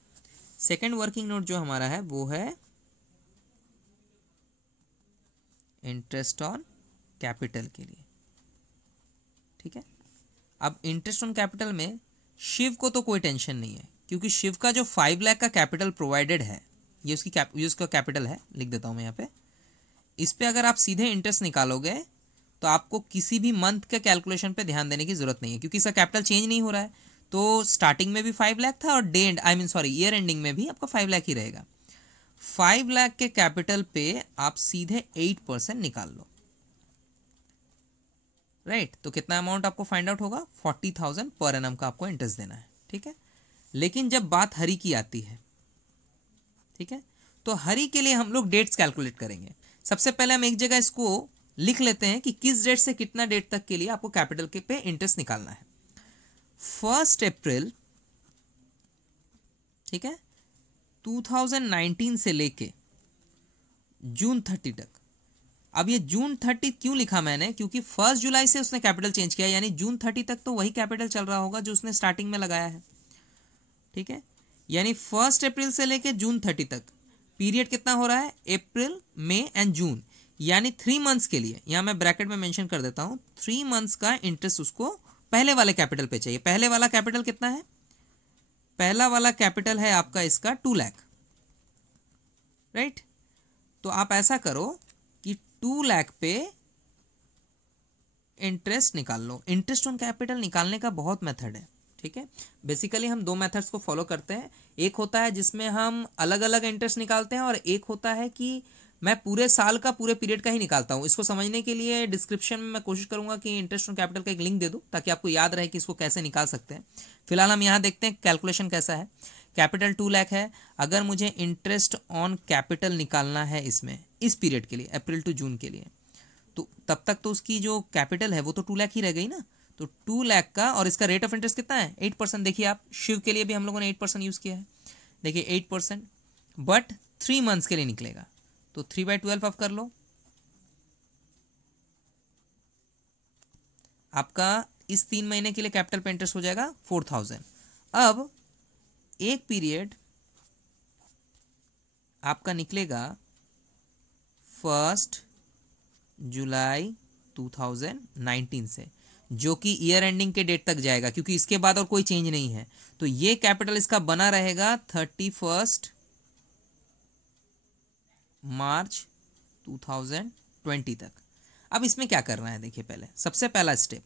सेकेंड वर्किंग नोट जो हमारा है वो है इंटरेस्ट ऑन कैपिटल के लिए। ठीक है, अब इंटरेस्ट ऑन कैपिटल में शिव को तो कोई टेंशन नहीं है, क्योंकि शिव का जो 5 लाख का कैपिटल प्रोवाइडेड है, ये उसका कैपिटल है, लिख देता हूं मैं यहाँ पे। इस पे अगर आप सीधे इंटरेस्ट निकालोगे तो आपको किसी भी मंथ के कैलकुलेशन पे ध्यान देने की जरूरत नहीं है, क्योंकि इसका कैपिटल चेंज नहीं हो रहा है। तो स्टार्टिंग में भी 5 लाख था और डे एंड ईयर एंडिंग में भी आपका 5 लाख ही रहेगा। 5 लाख के कैपिटल पे आप सीधे 8% निकाल लो, राइट। तो कितना अमाउंट आपको फाइंड आउट होगा, 40,000 पर एनम का आपको इंटरेस्ट देना है। ठीक है, लेकिन जब बात हरि की आती है, ठीक है, तो हरि के लिए हम लोग डेट्स कैलकुलेट करेंगे। सबसे पहले हम एक जगह इसको लिख लेते हैं कि किस डेट से कितना डेट तक के लिए आपको कैपिटल के पे इंटरेस्ट निकालना है। 1 अप्रैल, ठीक है, 2019 से लेके जून 30 तक। अब ये जून 30 क्यों लिखा मैंने, क्योंकि 1 जुलाई से उसने कैपिटल चेंज किया, यानी जून 30 तक तो वही कैपिटल चल रहा होगा जो उसने स्टार्टिंग में लगाया है। ठीक है, यानी 1 अप्रैल से लेके जून 30 तक पीरियड कितना हो रहा है, अप्रैल, मई एंड जून, यानी 3 मंथ्स के लिए, यहां मैं ब्रैकेट में मेंशन कर देता हूं, 3 मंथ्स का इंटरेस्ट उसको पहले वाले कैपिटल पे चाहिए। पहले वाला कैपिटल कितना है, पहला वाला कैपिटल है आपका इसका 2 लाख, राइट। तो आप ऐसा करो कि 2 लाख पे इंटरेस्ट निकाल लो। इंटरेस्ट ऑन कैपिटल निकालने का बहुत मेथड है। ठीक है, बेसिकली हम दो मेथड्स को फॉलो करते हैं, एक होता है जिसमें हम अलग अलग इंटरेस्ट निकालते हैं, और एक होता है कि मैं पूरे साल का, पूरे पीरियड का ही निकालता हूं। इसको समझने के लिए डिस्क्रिप्शन में मैं कोशिश करूंगा कि इंटरेस्ट ऑन कैपिटल का एक लिंक दे दूं, ताकि आपको याद रहे कि इसको कैसे निकाल सकते हैं। फिलहाल हम यहाँ देखते हैं कैलकुलेशन कैसा है। कैपिटल 2 लाख है, अगर मुझे इंटरेस्ट ऑन कैपिटल निकालना है इसमें, इस पीरियड के लिए, अप्रैल टू जून के लिए, तो तब तक तो उसकी जो कैपिटल है वो तो 2 लाख ही रह गई ना। तो 2 लाख का, और इसका रेट ऑफ इंटरेस्ट कितना है, 8%। देखिए आप, शिव के लिए भी हम लोगों ने 8% यूज किया है, देखिए 8%, बट 3 मंथ्स के लिए निकलेगा, तो 3/12 आप कर लो। आपका इस 3 महीने के लिए कैपिटल पे इंटरेस्ट हो जाएगा 4,000। अब एक पीरियड आपका निकलेगा 1 जुलाई 2019 से, जो कि ईयर एंडिंग के डेट तक जाएगा, क्योंकि इसके बाद और कोई चेंज नहीं है। तो ये कैपिटल इसका बना रहेगा 31 मार्च 2020 तक। अब इसमें क्या करना है, देखिए पहले सबसे पहला स्टेप,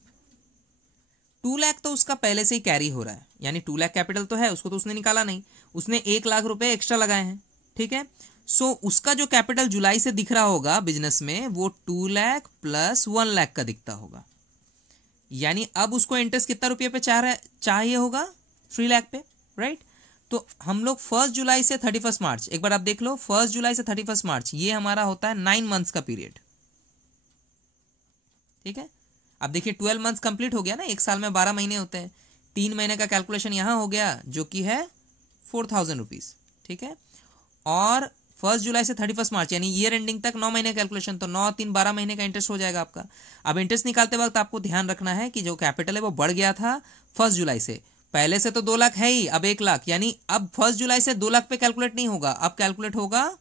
2 लाख तो उसका पहले से ही कैरी हो रहा है, यानी 2 लाख कैपिटल तो है, उसको तो उसने निकाला नहीं, उसने 1 लाख रुपए एक्स्ट्रा लगाए हैं, ठीक है। सो उसका जो कैपिटल जुलाई से दिख रहा होगा बिजनेस में वो 2 लाख प्लस 1 लाख का दिखता होगा, यानी अब उसको इंटरेस्ट कितना रुपये पे चाहिए होगा, 3 लाख पे, राइट। तो हम लोग 1 जुलाई से 31 मार्च, एक बार आप देख लो, 1 जुलाई से 31 मार्च ये हमारा होता है 9 मंथ्स का पीरियड, ठीक है। अब देखिए 12 मंथ्स कंप्लीट हो गया ना, एक साल में 12 महीने होते हैं, 3 महीने का कैलकुलेशन यहां हो गया जो कि है 4,000 रुपीज, ठीक है। और 1 जुलाई से 31 मार्च यानी ईयर एंडिंग तक 9 महीने कैलकुलेशन, तो 9 3 12 महीने का इंटरेस्ट हो जाएगा आपका। अब इंटरेस्ट निकालते वक्त आपको ध्यान रखना है कि जो कैपिटल है वो बढ़ गया था 1 जुलाई से, पहले से तो 2 लाख है ही, अब 1 लाख, यानी अब 1 जुलाई से 2 लाख पे कैलकुलेट नहीं होगा, अब कैलकुलेट होगा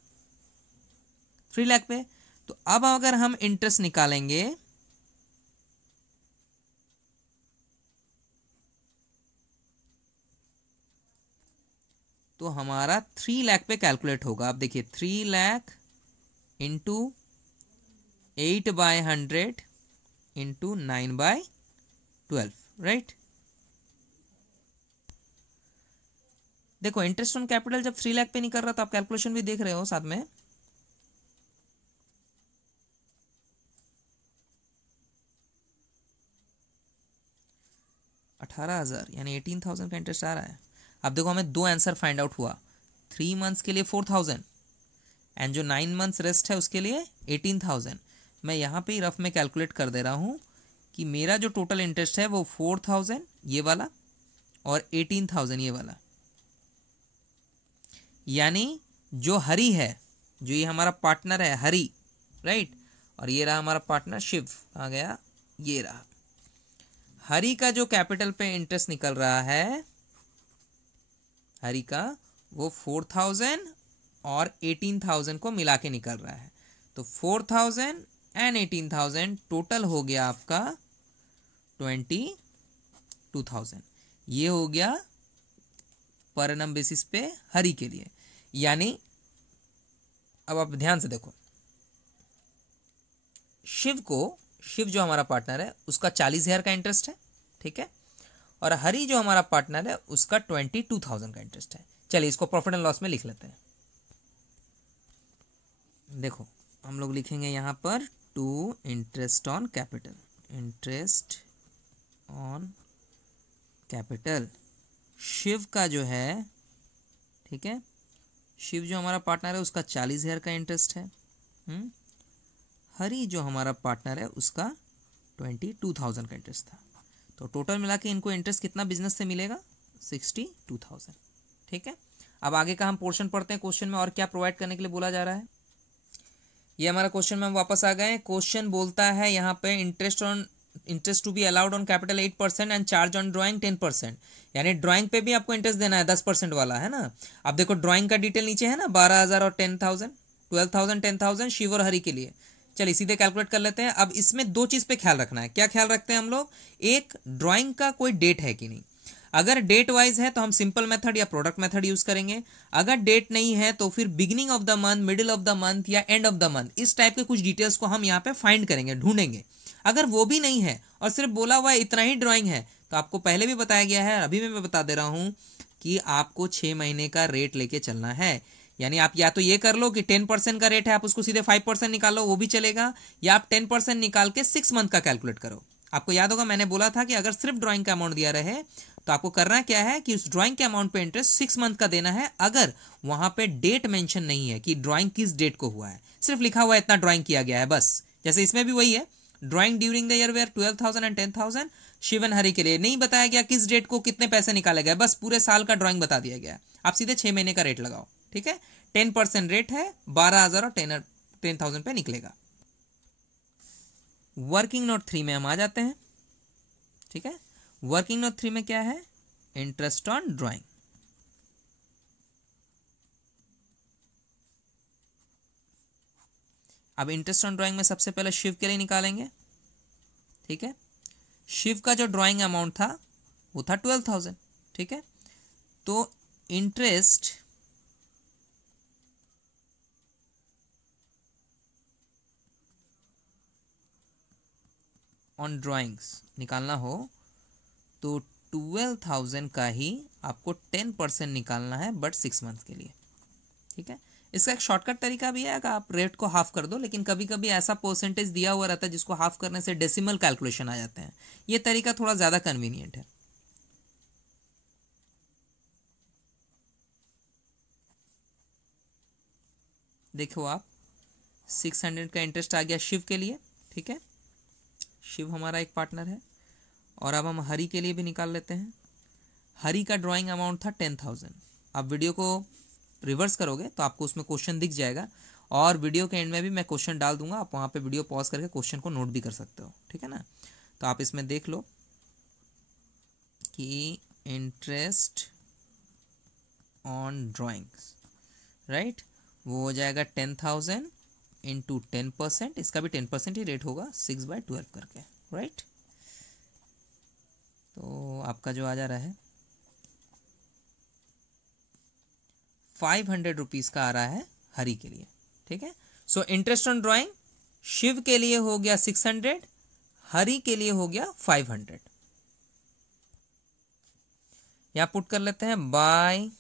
3 लाख पे। तो अब अगर हम इंटरेस्ट निकालेंगे तो हमारा 3 लाख पे कैलकुलेट होगा। अब देखिए 3 लाख इंटू 8/100 इंटू 9/12, राइट। देखो इंटरेस्ट ऑन कैपिटल जब 3 लाख पे नहीं कर रहा तो आप कैलकुलेशन भी देख रहे हो साथ में, $18,000 यानी 18,000 का इंटरेस्ट आ रहा है। अब देखो हमें दो आंसर फाइंड आउट हुआ, 3 मंथ्स के लिए 4,000 एंड जो 9 मंथ्स रेस्ट है उसके लिए 18,000। मैं यहाँ पे ही रफ में कैलकुलेट कर दे रहा हूँ कि मेरा जो टोटल इंटरेस्ट है वो 4,000 ये वाला और 18,000 ये वाला, यानी जो हरी है, जो ये हमारा पार्टनर है हरी, राइट, और ये रहा हमारा पार्टनर शिव, आ गया, ये रहा हरी का जो कैपिटल पे इंटरेस्ट निकल रहा है, हरी का वो 4,000 और 18,000 को मिला के निकल रहा है। तो 4,000 एंड 18,000 टोटल हो गया आपका 22,000। ये हो गया पर एनम बेसिस पे हरी के लिए। यानी अब आप ध्यान से देखो, शिव जो हमारा पार्टनर है उसका 40,000 का इंटरेस्ट है, ठीक है, और हरी जो हमारा पार्टनर है उसका 22,000 का इंटरेस्ट है। चलिए इसको प्रॉफिट एंड लॉस में लिख लेते हैं। देखो हम लोग लिखेंगे यहाँ पर to interest on capital, interest on capital. Shiv का जो है, ठीक है, शिव जो हमारा पार्टनर है उसका 40,000 का इंटरेस्ट है, हरी जो हमारा पार्टनर है उसका 22,000 का इंटरेस्ट था। तो टोटल मिला के इनको इंटरेस्ट कितना बिजनेस से मिलेगा, 62,000, ठीक है। अब आगे का हम पोर्शन पढ़ते हैं, क्वेश्चन में और क्या प्रोवाइड करने के लिए बोला जा रहा है। ये हमारा क्वेश्चन में हम वापस आ गए। क्वेश्चन बोलता है यहाँ पे interest to be allowed on capital 8% and charge on drawing 10%, यानी ड्राइंग पे भी आपको इंटरेस्ट देना है 10% वाला, है ना। अब देखो ड्राइंग का डिटेल नीचे है ना, 12,000 और 10,000, 12,000 10,000 शिव और हरी के लिए। चलिए सीधे कैलकुलेट कर लेते हैं। अब इसमें दो चीज पे ख्याल रखना है। क्या ख्याल रखते हैं हम लोग, एक ड्राइंग का कोई डेट है कि नहीं, अगर डेट वाइज है तो हम सिंपल मेथड या प्रोडक्ट मेथड यूज करेंगे, अगर डेट नहीं है तो फिर beginning of the month, middle of the month या एंड ऑफ द मंथ, इस टाइप के कुछ डिटेल्स को हम यहाँ पे फाइंड करेंगे, ढूंढेंगे। अगर वो भी नहीं है और सिर्फ बोला हुआ इतना ही ड्राइंग है तो आपको पहले भी बताया गया है, अभी मैं बता दे रहा हूं कि आपको 6 महीने का रेट लेके चलना है। यानी आप या तो ये कर लो कि 10% का रेट है आप उसको सीधे 5% निकालो, वो भी चलेगा, या आप 10% निकाल के 6 मंथ का कैलकुलेट करो। आपको याद होगा मैंने बोला था कि अगर सिर्फ ड्राइंग का अमाउंट दिया रहे तो आपको करना क्या है कि उस ड्राइंग के अमाउंट पे इंटरेस्ट 6 मंथ का देना है, अगर वहां पे डेट मेंशन नहीं है कि ड्राइंग किस डेट को हुआ है, सिर्फ लिखा हुआ है इतना ड्राइंग किया गया है बस। जैसे इसमें भी वही है, drawing during the year were 12,000 and 10,000, Shiv and Hari के लिए नहीं बताया गया किस डेट को कितने पैसे निकाले गए, बस पूरे साल का ड्राइंग बता दिया गया। आप सीधे 6 महीने का रेट लगाओ, ठीक है। 10% रेट है, 12,000 और 10,000 पे निकलेगा। वर्किंग नोट 3 में हम आ जाते हैं, ठीक है। वर्किंग नोट 3 में क्या है, इंटरेस्ट ऑन ड्राइंग। अब इंटरेस्ट ऑन ड्राइंग में सबसे पहले शिव के लिए निकालेंगे, ठीक है। शिव का जो ड्राइंग अमाउंट था वो था 12,000, ठीक है। तो इंटरेस्ट ऑन ड्राइंग्स निकालना हो तो 12,000 का ही आपको 10% निकालना है, बट 6 मंथ के लिए। ठीक है, इसका एक शॉर्टकट तरीका भी है, अगर आप रेट को हाफ कर दो, लेकिन कभी कभी ऐसा परसेंटेज दिया हुआ रहता है जिसको हाफ करने से डेसिमल कैलकुलेशन आ जाते हैं। ये तरीका थोड़ा ज़्यादा कन्वीनियंट है। देखो आप 600 का इंटरेस्ट आ गया शिव के लिए। ठीक है, शिव हमारा एक पार्टनर है। और अब हम हरी के लिए भी निकाल लेते हैं। हरी का ड्राइंग अमाउंट था 10,000। आप वीडियो को रिवर्स करोगे तो आपको उसमें क्वेश्चन दिख जाएगा, और वीडियो के एंड में भी मैं क्वेश्चन डाल दूंगा, आप वहाँ पे वीडियो पॉज करके क्वेश्चन को नोट भी कर सकते हो। ठीक है ना, तो आप इसमें देख लो कि इंटरेस्ट ऑन ड्राइंग्स, राइट, वो हो जाएगा 10,000 इंटू 10%, इसका भी 10% ही रेट होगा 6/12 करके, राइट। तो आपका जो आ जा रहा है 500 रुपीज़ का आ रहा है हरी के लिए। ठीक है, so interest on drawing Shiv के लिए हो गया 600, हरी के लिए हो गया 500। यहां पुट कर लेते हैं बाय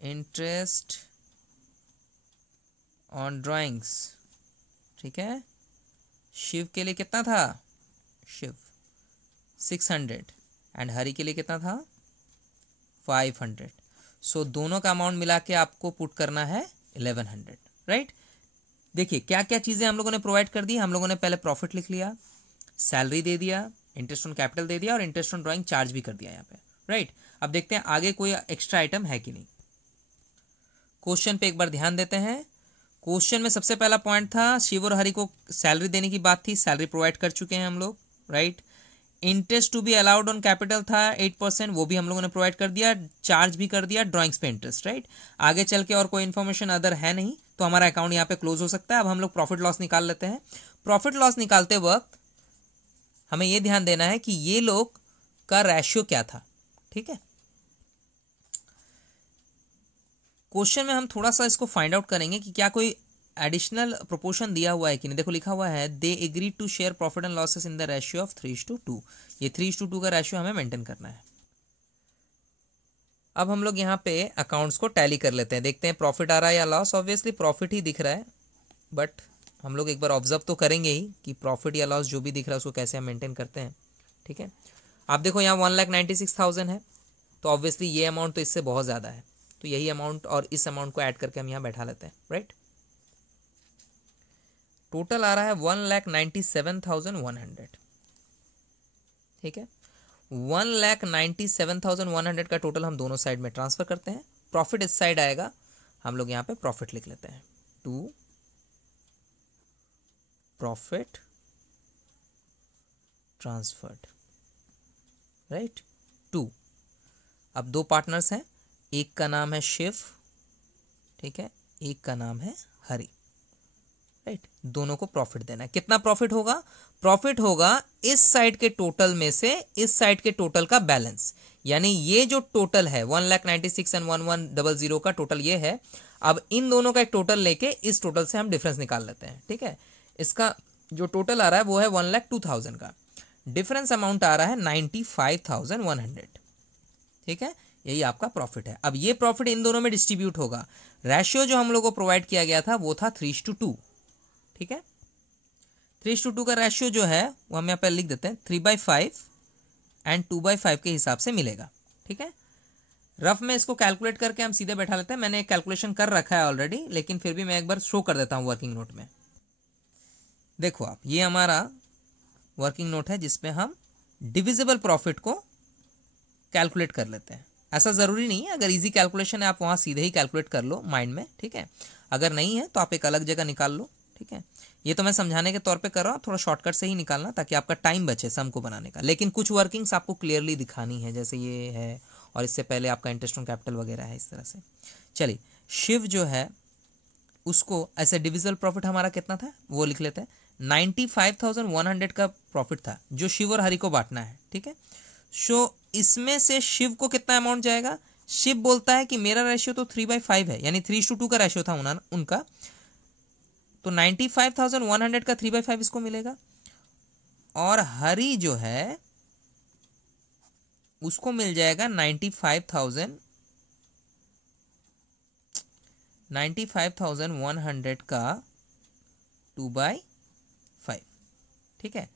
इंटरेस्ट ऑन ड्राइंग्स। ठीक है, शिव के लिए कितना था, शिव 600, एंड हरी के लिए कितना था 500। सो दोनों का अमाउंट मिला के आपको पुट करना है 1100, राइट। देखिए क्या क्या चीज़ें हम लोगों ने प्रोवाइड कर दी। हम लोगों ने पहले प्रॉफिट लिख लिया, सैलरी दे दिया, इंटरेस्ट ऑन कैपिटल दे दिया, और इंटरेस्ट ऑन ड्राइंग चार्ज भी कर दिया यहाँ पे, राइट। अब देखते हैं आगे कोई एक्स्ट्रा आइटम है कि नहीं। क्वेश्चन पे एक बार ध्यान देते हैं। क्वेश्चन में सबसे पहला पॉइंट था शिव और हरि को सैलरी देने की बात थी, सैलरी प्रोवाइड कर चुके हैं हम लोग, right. Interest to be allowed on capital था 8%, वो भी हम लोगों ने प्रोवाइड कर दिया, चार्ज भी कर दिया ड्राइंग्स पे इंटरेस्ट, राइट। आगे चल के और कोई इन्फॉर्मेशन अदर है नहीं, तो हमारा अकाउंट यहाँ पे क्लोज हो सकता है। अब हम लोग प्रॉफिट लॉस निकाल लेते हैं। प्रॉफिट लॉस निकालते वक्त हमें ये ध्यान देना है कि ये लोग का रेशियो क्या था। ठीक है, क्वेश्चन में हम थोड़ा सा इसको फाइंड आउट करेंगे कि क्या कोई एडिशनल प्रोपोर्शन दिया हुआ है कि नहीं। देखो लिखा हुआ है they agree to share profit and losses in the ratio of 3:2। ये 3:2 का रेशियो हमें मेंटेन करना है। अब हम लोग यहाँ पे अकाउंट्स को टैली कर लेते हैं, देखते हैं प्रॉफिट आ रहा है या लॉस। ऑब्वियसली प्रॉफिट ही दिख रहा है, बट हम लोग एक बार ऑब्जर्व तो करेंगे ही कि प्रॉफिट या लॉस जो भी दिख रहा है उसको कैसे हम मेंटेन करते हैं। ठीक है, आप देखो यहाँ 1,96,000 है, तो ऑब्वियसली ये अमाउंट तो इससे बहुत ज़्यादा है, तो यही अमाउंट और इस अमाउंट को ऐड करके हम यहाँ बैठा लेते हैं, राइट। टोटल आ रहा है 1,97,100। ठीक है, 1,97,100 का टोटल हम दोनों साइड में ट्रांसफर करते हैं। प्रॉफिट इस साइड आएगा, हम लोग यहाँ पे प्रॉफिट लिख लेते हैं, टू प्रॉफिट ट्रांसफर्ड, राइट, 2। अब दो पार्टनर्स हैं, एक का नाम है शिव, ठीक है, एक का नाम है हरि, राइट। दोनों को प्रॉफिट देना है। कितना प्रॉफिट होगा, प्रॉफिट होगा इस साइड के टोटल में से इस साइड के टोटल का बैलेंस, यानी ये जो टोटल है 1,96,000 एंड 1,100 का टोटल ये है। अब इन दोनों का एक टोटल लेके इस टोटल से हम डिफरेंस निकाल लेते हैं। ठीक है, इसका जो टोटल आ रहा है वो है 1,02,000 का, डिफरेंस अमाउंट आ रहा है 95,100। ठीक है, यही आपका प्रॉफिट है। अब ये प्रॉफिट इन दोनों में डिस्ट्रीब्यूट होगा। रेशियो जो हम लोग को प्रोवाइड किया गया था वो था 3:2। ठीक है, 3:2 का रेशियो जो है वो हम यहाँ पर लिख देते हैं 3/5 एंड 2/5 के हिसाब से मिलेगा। ठीक है, रफ में इसको कैलकुलेट करके हम सीधे बैठा लेते हैं। मैंने एक कैलकुलेशन कर रखा है ऑलरेडी, लेकिन फिर भी मैं एक बार शो कर देता हूँ वर्किंग नोट में। देखो आप, ये हमारा वर्किंग नोट है जिसमें हम डिविजिबल प्रॉफिट को कैलकुलेट कर लेते हैं। ऐसा ज़रूरी नहीं है, अगर इजी कैलकुलेशन है आप वहाँ सीधे ही कैलकुलेट कर लो माइंड में। ठीक है, अगर नहीं है तो आप एक अलग जगह निकाल लो। ठीक है, ये तो मैं समझाने के तौर पे कर रहा हूँ, थोड़ा शॉर्टकट से ही निकालना ताकि आपका टाइम बचे सम को बनाने का। लेकिन कुछ वर्किंग्स आपको क्लियरली दिखानी है, जैसे ये है और इससे पहले आपका इंटरेस्ट ऑन कैपिटल वगैरह है, इस तरह से। चलिए, शिव जो है उसको ऐसे डिविजिबल प्रॉफिट हमारा कितना था वो लिख लेते हैं। 95,100 का प्रॉफिट था जो शिव और हरि को बांटना है। ठीक है, सो इसमें से शिव को कितना अमाउंट जाएगा। शिव बोलता है कि मेरा रेशियो तो 3/5 है, यानी 3:2 का रेशियो था उनका, तो 95,100 का 3/5 इसको मिलेगा। और हरी जो है उसको मिल जाएगा 95,100 का 2/5। ठीक है,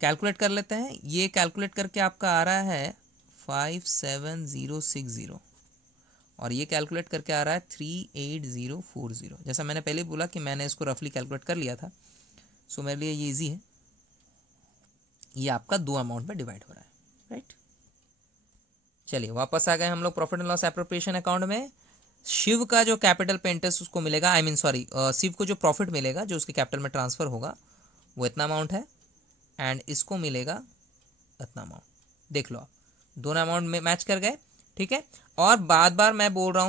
कैलकुलेट कर लेते हैं। ये कैलकुलेट करके आपका आ रहा है 57060 और ये कैलकुलेट करके आ रहा है 38040। जैसा मैंने पहले बोला कि मैंने इसको रफली कैलकुलेट कर लिया था, सो मेरे लिए ये इजी है। ये आपका दो अमाउंट में डिवाइड हो रहा है, राइट। चलिए वापस आ गए हम लोग profit and loss appropriation account में। शिव का जो कैपिटल पे इंटरेस्ट उसको मिलेगा, शिव को जो प्रॉफिट मिलेगा जो उसके कैपिटल में ट्रांसफर होगा वो इतना अमाउंट है, एंड इसको मिलेगा इतना अमाउंट। देख लो आप, दोनों अमाउंट में मैच कर गए। ठीक है, और बार बार मैं बोल रहा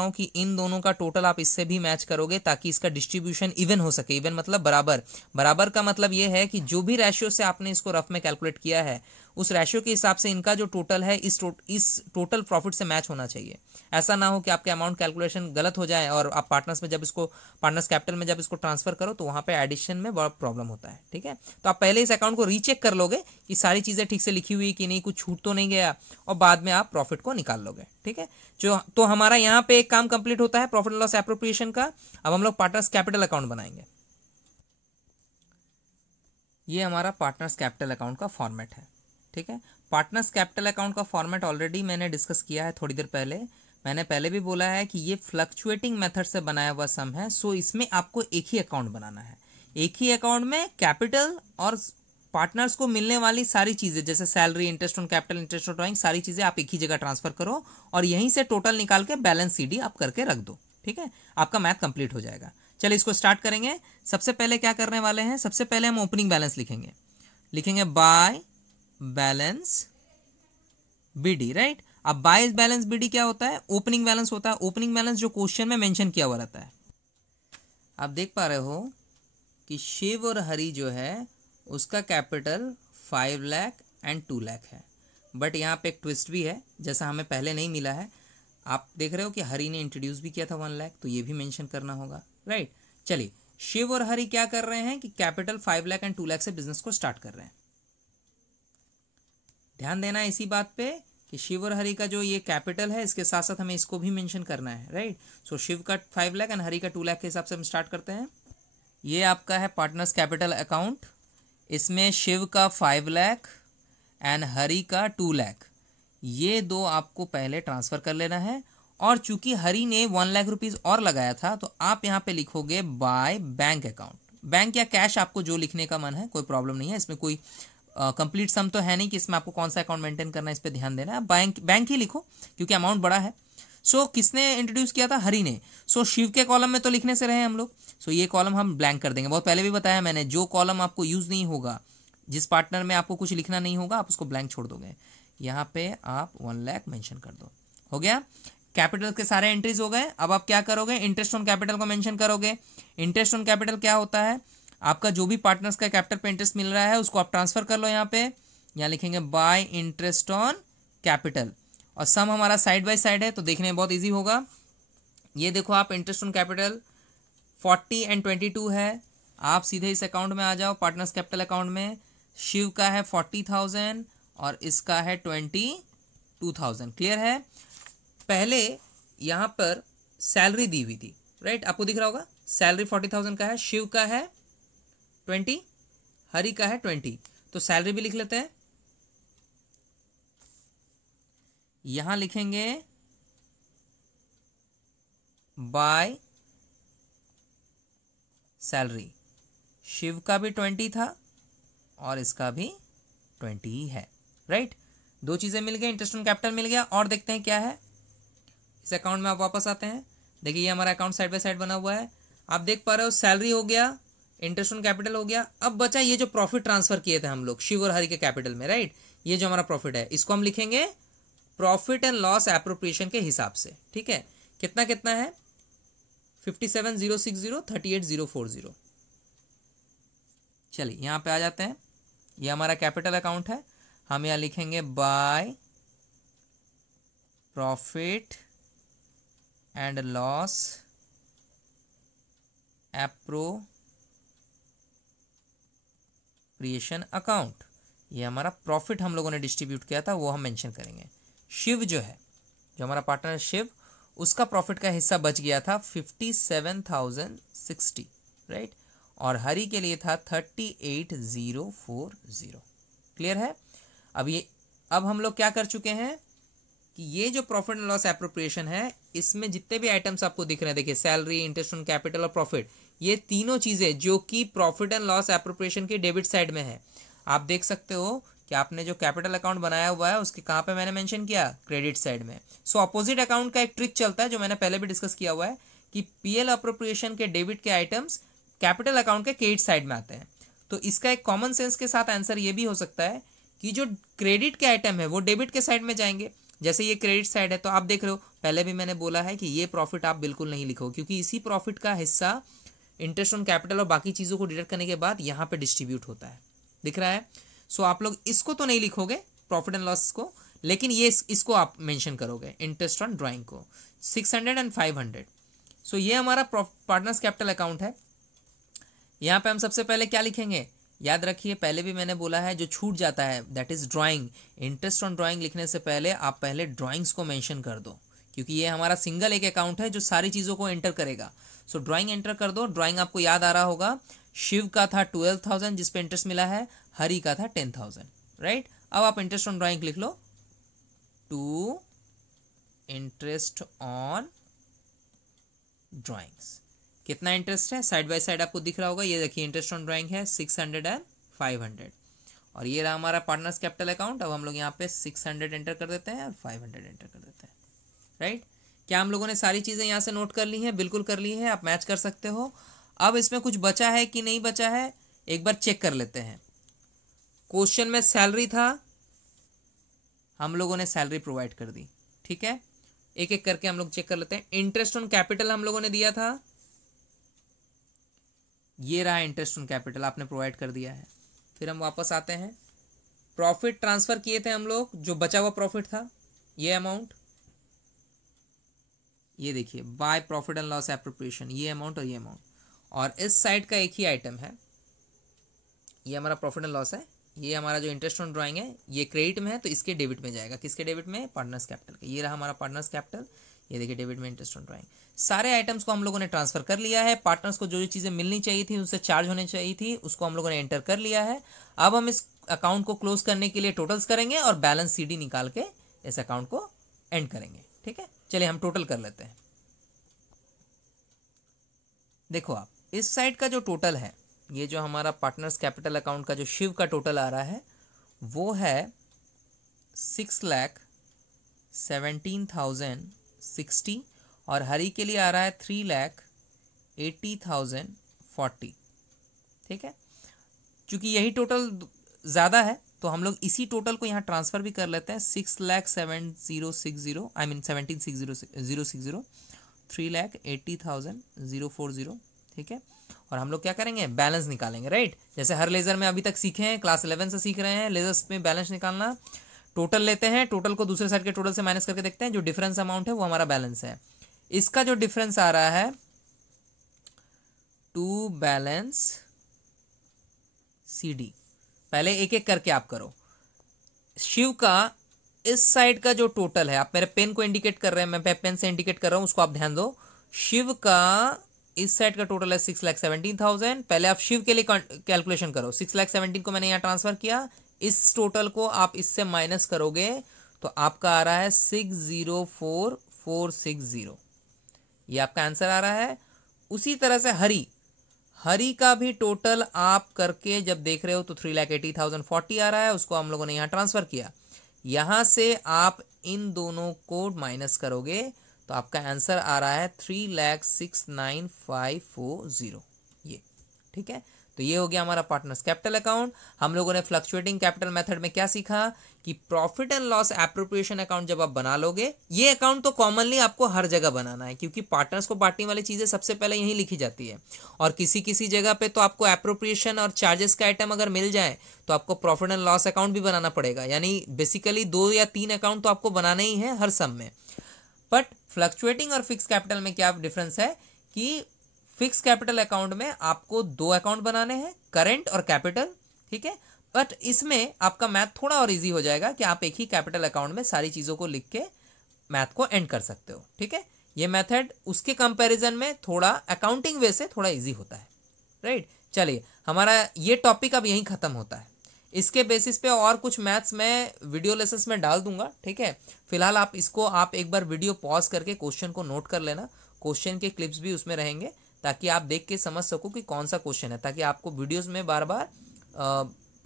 हूँ कि इन दोनों का टोटल आप इससे भी मैच करोगे ताकि इसका डिस्ट्रीब्यूशन इवन हो सके। इवन मतलब बराबर। बराबर का मतलब ये है कि जो भी रेशियो से आपने इसको रफ में कैलकुलेट किया है उस रेशियो के हिसाब से इनका जो टोटल है इस टोटल प्रॉफिट से मैच होना चाहिए। ऐसा ना हो कि आपके अमाउंट कैलकुलेशन गलत हो जाए और आप पार्टनर्स कैपिटल में जब इसको ट्रांसफर करो तो वहां पे एडिशन में बड़ा प्रॉब्लम होता है। ठीक है, तो आप पहले इस अकाउंट को रीचेक कर लोगे कि सारी चीजें ठीक से लिखी हुई कि नहीं, कुछ छूट तो नहीं गया, और बाद में आप प्रॉफिट को निकाल लोगे। ठीक है, जो तो हमारा यहाँ पे एक काम कंप्लीट होता है प्रॉफिट एंड लॉस एप्रोप्रिएशन का। अब हम लोग पार्टनर्स कैपिटल अकाउंट बनाएंगे। ये हमारा पार्टनर्स कैपिटल अकाउंट का फॉर्मेट है। ठीक है, पार्टनर्स कैपिटल अकाउंट का फॉर्मेट ऑलरेडी मैंने डिस्कस किया है थोड़ी देर पहले। मैंने पहले भी बोला है कि ये फ्लक्चुएटिंग मेथड से बनाया हुआ सम है, सो इसमें आपको एक ही अकाउंट बनाना है। एक ही अकाउंट में कैपिटल और पार्टनर्स को मिलने वाली सारी चीजें जैसे salary, interest on capital, interest on drawing, सारी चीजें आप एक ही जगह ट्रांसफर करो और यहीं से टोटल निकाल के बैलेंस सीडी आप करके रख दो। ठीक है, आपका मैथ कंप्लीट हो जाएगा। चलिए इसको स्टार्ट करेंगे। सबसे पहले क्या करने वाले हैं, सबसे पहले हम ओपनिंग बैलेंस लिखेंगे बाय बैलेंस बीडी, राइट। अब बाय बैलेंस बीडी क्या होता है, ओपनिंग बैलेंस होता है। ओपनिंग बैलेंस जो क्वेश्चन में मेंशन किया हुआ रहता है। आप देख पा रहे हो कि शिव और हरि जो है उसका कैपिटल 5 लाख एंड 2 लाख है, बट यहाँ पे एक ट्विस्ट भी है जैसा हमें पहले नहीं मिला है। आप देख रहे हो कि हरि ने इंट्रोड्यूस भी किया था 1 लाख, तो ये भी मेंशन करना होगा, राइट। चलिए शिव और हरि क्या कर रहे हैं कि कैपिटल 5 लाख एंड 2 लाख से बिजनेस को स्टार्ट कर रहे हैं। ध्यान देना है इसी बात पे कि शिव और हरि का जो ये कैपिटल है इसके साथ साथ हमें इसको भी मेंशन करना है, राइट। सो शिव का 5 लाख एंड हरि का 2 लाख के हिसाब से हम स्टार्ट करते हैं। ये आपका है पार्टनर्स कैपिटल अकाउंट। इसमें शिव का 5 लाख एंड हरि का 2 लाख, ये दो आपको पहले ट्रांसफर कर लेना है। और चूंकि हरि ने 1 लाख रुपीज और लगाया था तो आप यहाँ पे लिखोगे बाय बैंक अकाउंट। बैंक या कैश, आपको जो लिखने का मन है, कोई प्रॉब्लम नहीं है इसमें। कोई कंप्लीट सम तो है नहीं कि इसमें आपको कौन सा अकाउंट मेंटेन करना है, इस पर ध्यान देना है। बैंक ही लिखो क्योंकि अमाउंट बड़ा है। किसने इंट्रोड्यूस किया था, हरि ने। शिव के कॉलम में तो लिखने से रहे हम लोग, ये कॉलम हम ब्लैंक कर देंगे। बहुत पहले भी बताया मैंने, जो कॉलम आपको यूज नहीं होगा, जिस पार्टनर में आपको कुछ लिखना नहीं होगा, आप उसको ब्लैंक छोड़ दोगे। यहाँ पे आप 1 लाख मेंशन कर दो। हो गया, कैपिटल के सारे एंट्रीज हो गए। अब आप क्या करोगे, इंटरेस्ट ऑन कैपिटल को मेंशन करोगे। इंटरेस्ट ऑन कैपिटल क्या होता है, आपका जो भी पार्टनर्स का कैपिटल पे इंटरेस्ट मिल रहा है उसको आप ट्रांसफर कर लो। यहाँ लिखेंगे बाय इंटरेस्ट ऑन कैपिटल, और सम हमारा साइड बाय साइड है तो देखने में बहुत इजी होगा। ये देखो आप, इंटरेस्ट ऑन कैपिटल 40 एंड 22 है। आप सीधे इस अकाउंट में आ जाओ, पार्टनर्स कैपिटल अकाउंट में। शिव का है 40,000 और इसका है 22,000। क्लियर है। पहले यहाँ पर सैलरी दी हुई थी, राइट, आपको दिख रहा होगा। सैलरी 40,000 का है, शिव का है 20, हरि का है 20, तो सैलरी भी लिख लेते हैं। यहां लिखेंगे बाय सैलरी। शिव का भी 20 था और इसका भी 20 ही है, राइट। दो चीजें मिल गई, इंटरेस्ट ऑन कैपिटल मिल गया। और देखते हैं क्या है इस अकाउंट में। आप वापस आते हैं, देखिए ये हमारा अकाउंट साइड बाय साइड बना हुआ है। आप देख पा रहे हो, सैलरी हो गया, इंटरेस्ट ऑन कैपिटल हो गया। अब बचा ये जो प्रॉफिट ट्रांसफर किए थे हम लोग शिव और हरि के कैपिटल में, राइट। ये जो हमारा प्रॉफिट है इसको हम लिखेंगे प्रॉफिट एंड लॉस एप्रोप्रिएशन के हिसाब से। ठीक है, कितना कितना है, 57,060, 38,040। चलिए यहां पे आ जाते हैं। ये हमारा कैपिटल अकाउंट है। हम यहां लिखेंगे by profit and loss appropriation appropriation account, ये हमारा प्रॉफिट हम लोगों ने डिस्ट्रीब्यूट किया था वो हम मेंशन करेंगे। शिव जो है, जो हमारा पार्टनर है शिव, उसका प्रॉफिट का हिस्सा बच गया था 57,060, राइट, और हरि के लिए था 38,040। क्लियर है? अब हम लोग क्या कर चुके हैं कि ये जो प्रॉफिट एंड लॉस एप्रोप्रिएशन है, इसमें जितने भी आइटम्स आपको दिख रहे हैं, देखिए सैलरी, इंटरेस्ट ऑन कैपिटल और प्रॉफिट, ये तीनों चीजें जो कि प्रॉफिट एंड लॉस एप्रोप्रिएशन की डेबिट साइड में है। आप देख सकते हो कि आपने जो कैपिटल अकाउंट बनाया हुआ है उसके कहाँ पे मैंने मेंशन किया, क्रेडिट साइड में। सो अपोजिट अकाउंट का एक ट्रिक चलता है जो मैंने पहले भी डिस्कस किया हुआ है कि पीएल अप्रोप्रिएशन के डेबिट के आइटम्स कैपिटल अकाउंट के क्रेडिट साइड में आते हैं। तो इसका एक कॉमन सेंस के साथ आंसर ये भी हो सकता है कि जो क्रेडिट के आइटम है वो डेबिट के साइड में जाएंगे। जैसे ये क्रेडिट साइड है तो आप देख रहे हो, पहले भी मैंने बोला है कि ये प्रॉफिट आप बिल्कुल नहीं लिखो, क्योंकि इसी प्रॉफिट का हिस्सा इंटरेस्ट ऑन कैपिटल और बाकी चीज़ों को डिडक्ट करने के बाद यहाँ पे डिस्ट्रीब्यूट होता है, दिख रहा है। सो आप लोग इसको तो नहीं लिखोगे प्रॉफिट एंड लॉस को, लेकिन ये इसको आप मेंशन करोगे, इंटरेस्ट ऑन ड्राइंग को 600 एंड 500। सो ये हमारा पार्टनर्स कैपिटल अकाउंट है। यहाँ पे हम सबसे पहले क्या लिखेंगे, याद रखिए पहले भी मैंने बोला है जो छूट जाता है that is drawing. Interest on drawing लिखने से पहले आप पहले ड्राइंग्स को मेंशन कर दो, क्योंकि ये हमारा सिंगल एक अकाउंट है जो सारी चीज़ों को एंटर करेगा। सो ड्राइंग एंटर कर दो। ड्राइंग आपको याद आ रहा होगा, शिव का था 12,000 जिसपे इंटरेस्ट मिला है, हरि का था 10,000, राइट। अब आप इंटरेस्ट ऑन ड्राइंग लिख लो, टू इंटरेस्ट ऑन ड्राइंग्स। कितना इंटरेस्ट है, साइड बाय साइड आपको दिख रहा होगा, ये देखिए इंटरेस्ट ऑन ड्राइंग है 600 एंड 500, और ये रहा हमारा पार्टनर्स कैपिटल अकाउंट। अब हम लोग यहाँ पे 600 एंटर कर देते हैं और 500 एंटर कर देते हैं, राइट। क्या हम लोगों ने सारी चीज़ें यहाँ से नोट कर ली हैं? बिल्कुल कर ली है, आप मैच कर सकते हो। अब इसमें कुछ बचा है कि नहीं बचा है, एक बार चेक कर लेते हैं। क्वेश्चन में सैलरी था, हम लोगों ने सैलरी प्रोवाइड कर दी, ठीक है। एक एक करके हम लोग चेक कर लेते हैं। इंटरेस्ट ऑन कैपिटल हम लोगों ने दिया था, ये रहा इंटरेस्ट ऑन कैपिटल आपने प्रोवाइड कर दिया है। फिर हम वापस आते हैं, प्रॉफिट ट्रांसफर किए थे हम लोग, जो बचा हुआ प्रॉफिट था ये अमाउंट, ये देखिए by profit and loss appropriation, ये अमाउंट और ये अमाउंट। और इस साइड का एक ही आइटम है, ये हमारा प्रॉफिट एंड लॉस है, ये हमारा जो इंटरेस्ट ऑन ड्राइंग है ये क्रेडिट में है तो इसके डेबिट में जाएगा। किसके डेबिट में? पार्टनर्स कैपिटल के। ये रहा हमारा पार्टनर्स कैपिटल, ये देखिए डेबिट में इंटरेस्ट ऑन ड्राइंग। सारे आइटम्स को हम लोगों ने ट्रांसफर कर लिया है। पार्टनर्स को जो जो चीज़ें मिलनी चाहिए थी, उनसे चार्ज होनी चाहिए थी, उसको हम लोगों ने एंटर कर लिया है। अब हम इस अकाउंट को क्लोज करने के लिए टोटल्स करेंगे और बैलेंस सीडी निकाल के इस अकाउंट को एंड करेंगे, ठीक है। चलिए हम टोटल कर लेते हैं। देखो आप इस साइड का जो टोटल है, ये जो हमारा पार्टनर्स कैपिटल अकाउंट का जो शिव का टोटल आ रहा है वो है 6,17,060 और हरि के लिए आ रहा है 3,80,040, ठीक है। चूंकि यही टोटल ज़्यादा है तो हम लोग इसी टोटल को यहाँ ट्रांसफ़र भी कर लेते हैं। 6,70,60 आई मीन 17,060 3,80,040, ठीक है। और हम लोग क्या करेंगे, बैलेंस निकालेंगे, राइट। जैसे हर लेज़र में अभी तक सीखे हैं, क्लास 11 से सीख रहे हैं लेज़र्स में बैलेंस निकालना। टोटल लेते हैं, टोटल को दूसरे साइड के टोटल से माइनस करके देखते हैं, जो डिफरेंस अमाउंट है वो हमारा बैलेंस है। इसका जो डिफरेंस आ रहा है टू बैलेंस CD, पहले एक एक करके आप करो। शिव का इस साइड का जो टोटल है, आप मेरे पेन को इंडिकेट कर रहे हैं, मैं पेन से इंडिकेट कर रहा हूं, उसको आप ध्यान दो। शिव का इस साइड का टोटल है 6,17,000। पहले आप शिव के लिए कैलकुलेशन करो। 6,17,000 को मैंने यहाँ ट्रांसफर किया, इस टोटल को आप इससे माइनस करोगे तो आपका आ रहा है 604,460, ये आपका आंसर आ रहा है। उसी तरह से हरि का भी टोटल आप करके जब देख रहे हो तो 3,80,040 आ रहा है, उसको हम लोगों ने यहाँ ट्रांसफर किया। यहाँ से आप इन दोनों को माइनस करोगे तो आपका आंसर आ रहा है 3,69,540, ये, ठीक है। तो ये हो गया हमारा पार्टनर्स कैपिटल अकाउंट। हम लोगों ने फ्लक्चुएटिंग कैपिटल मेथड में क्या सीखा कि profit and loss appropriation account जब आप बना लोगे, ये अकाउंट तो कॉमनली आपको हर जगह बनाना है, क्योंकि पार्टनर्स को बांटने वाली चीजें सबसे पहले यहीं लिखी जाती है। और किसी किसी जगह पे तो आपको एप्रोप्रिएशन और चार्जेस का आइटम अगर मिल जाए तो आपको प्रॉफिट एंड लॉस अकाउंट भी बनाना पड़ेगा, यानी बेसिकली 2 या 3 अकाउंट तो आपको बनाना ही है हर सम में। बट फ्लक्चुएटिंग और फिक्स कैपिटल में क्या डिफरेंस है कि फिक्स कैपिटल अकाउंट में आपको 2 अकाउंट बनाने हैं, करेंट और कैपिटल, ठीक है। बट इसमें आपका मैथ थोड़ा और इजी हो जाएगा कि आप एक ही कैपिटल अकाउंट में सारी चीज़ों को लिख के मैथ को एंड कर सकते हो, ठीक है। ये मेथड उसके कंपैरिजन में थोड़ा अकाउंटिंग वे से थोड़ा इजी होता है, राइट। चलिए, हमारा ये टॉपिक अब यहीं ख़त्म होता है। इसके बेसिस पे और कुछ मैथ्स मैं वीडियो लेसन्स में डाल दूंगा, ठीक है। फिलहाल आप एक बार वीडियो पॉज करके क्वेश्चन को नोट कर लेना, क्वेश्चन के क्लिप्स भी उसमें रहेंगे ताकि आप देख के समझ सको कि कौन सा क्वेश्चन है, ताकि आपको वीडियोस में बार बार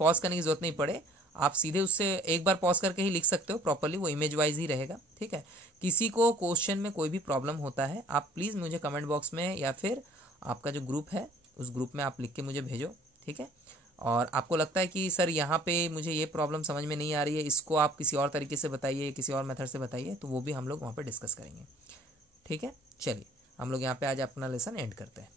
पॉज करने की जरूरत नहीं पड़े। आप सीधे उससे एक बार पॉज करके ही लिख सकते हो प्रॉपरली, वो इमेज वाइज ही रहेगा, ठीक है। किसी को क्वेश्चन में कोई भी प्रॉब्लम होता है, आप प्लीज़ मुझे कमेंट बॉक्स में या फिर आपका जो ग्रुप है उस ग्रुप में आप लिख के मुझे भेजो, ठीक है। और आपको लगता है कि सर यहाँ पे मुझे ये प्रॉब्लम समझ में नहीं आ रही है, इसको आप किसी और तरीके से बताइए, किसी और मेथड से बताइए, तो वो भी हम लोग वहाँ पे डिस्कस करेंगे, ठीक है। चलिए, हम लोग यहाँ पे आज अपना लेसन एंड करते हैं।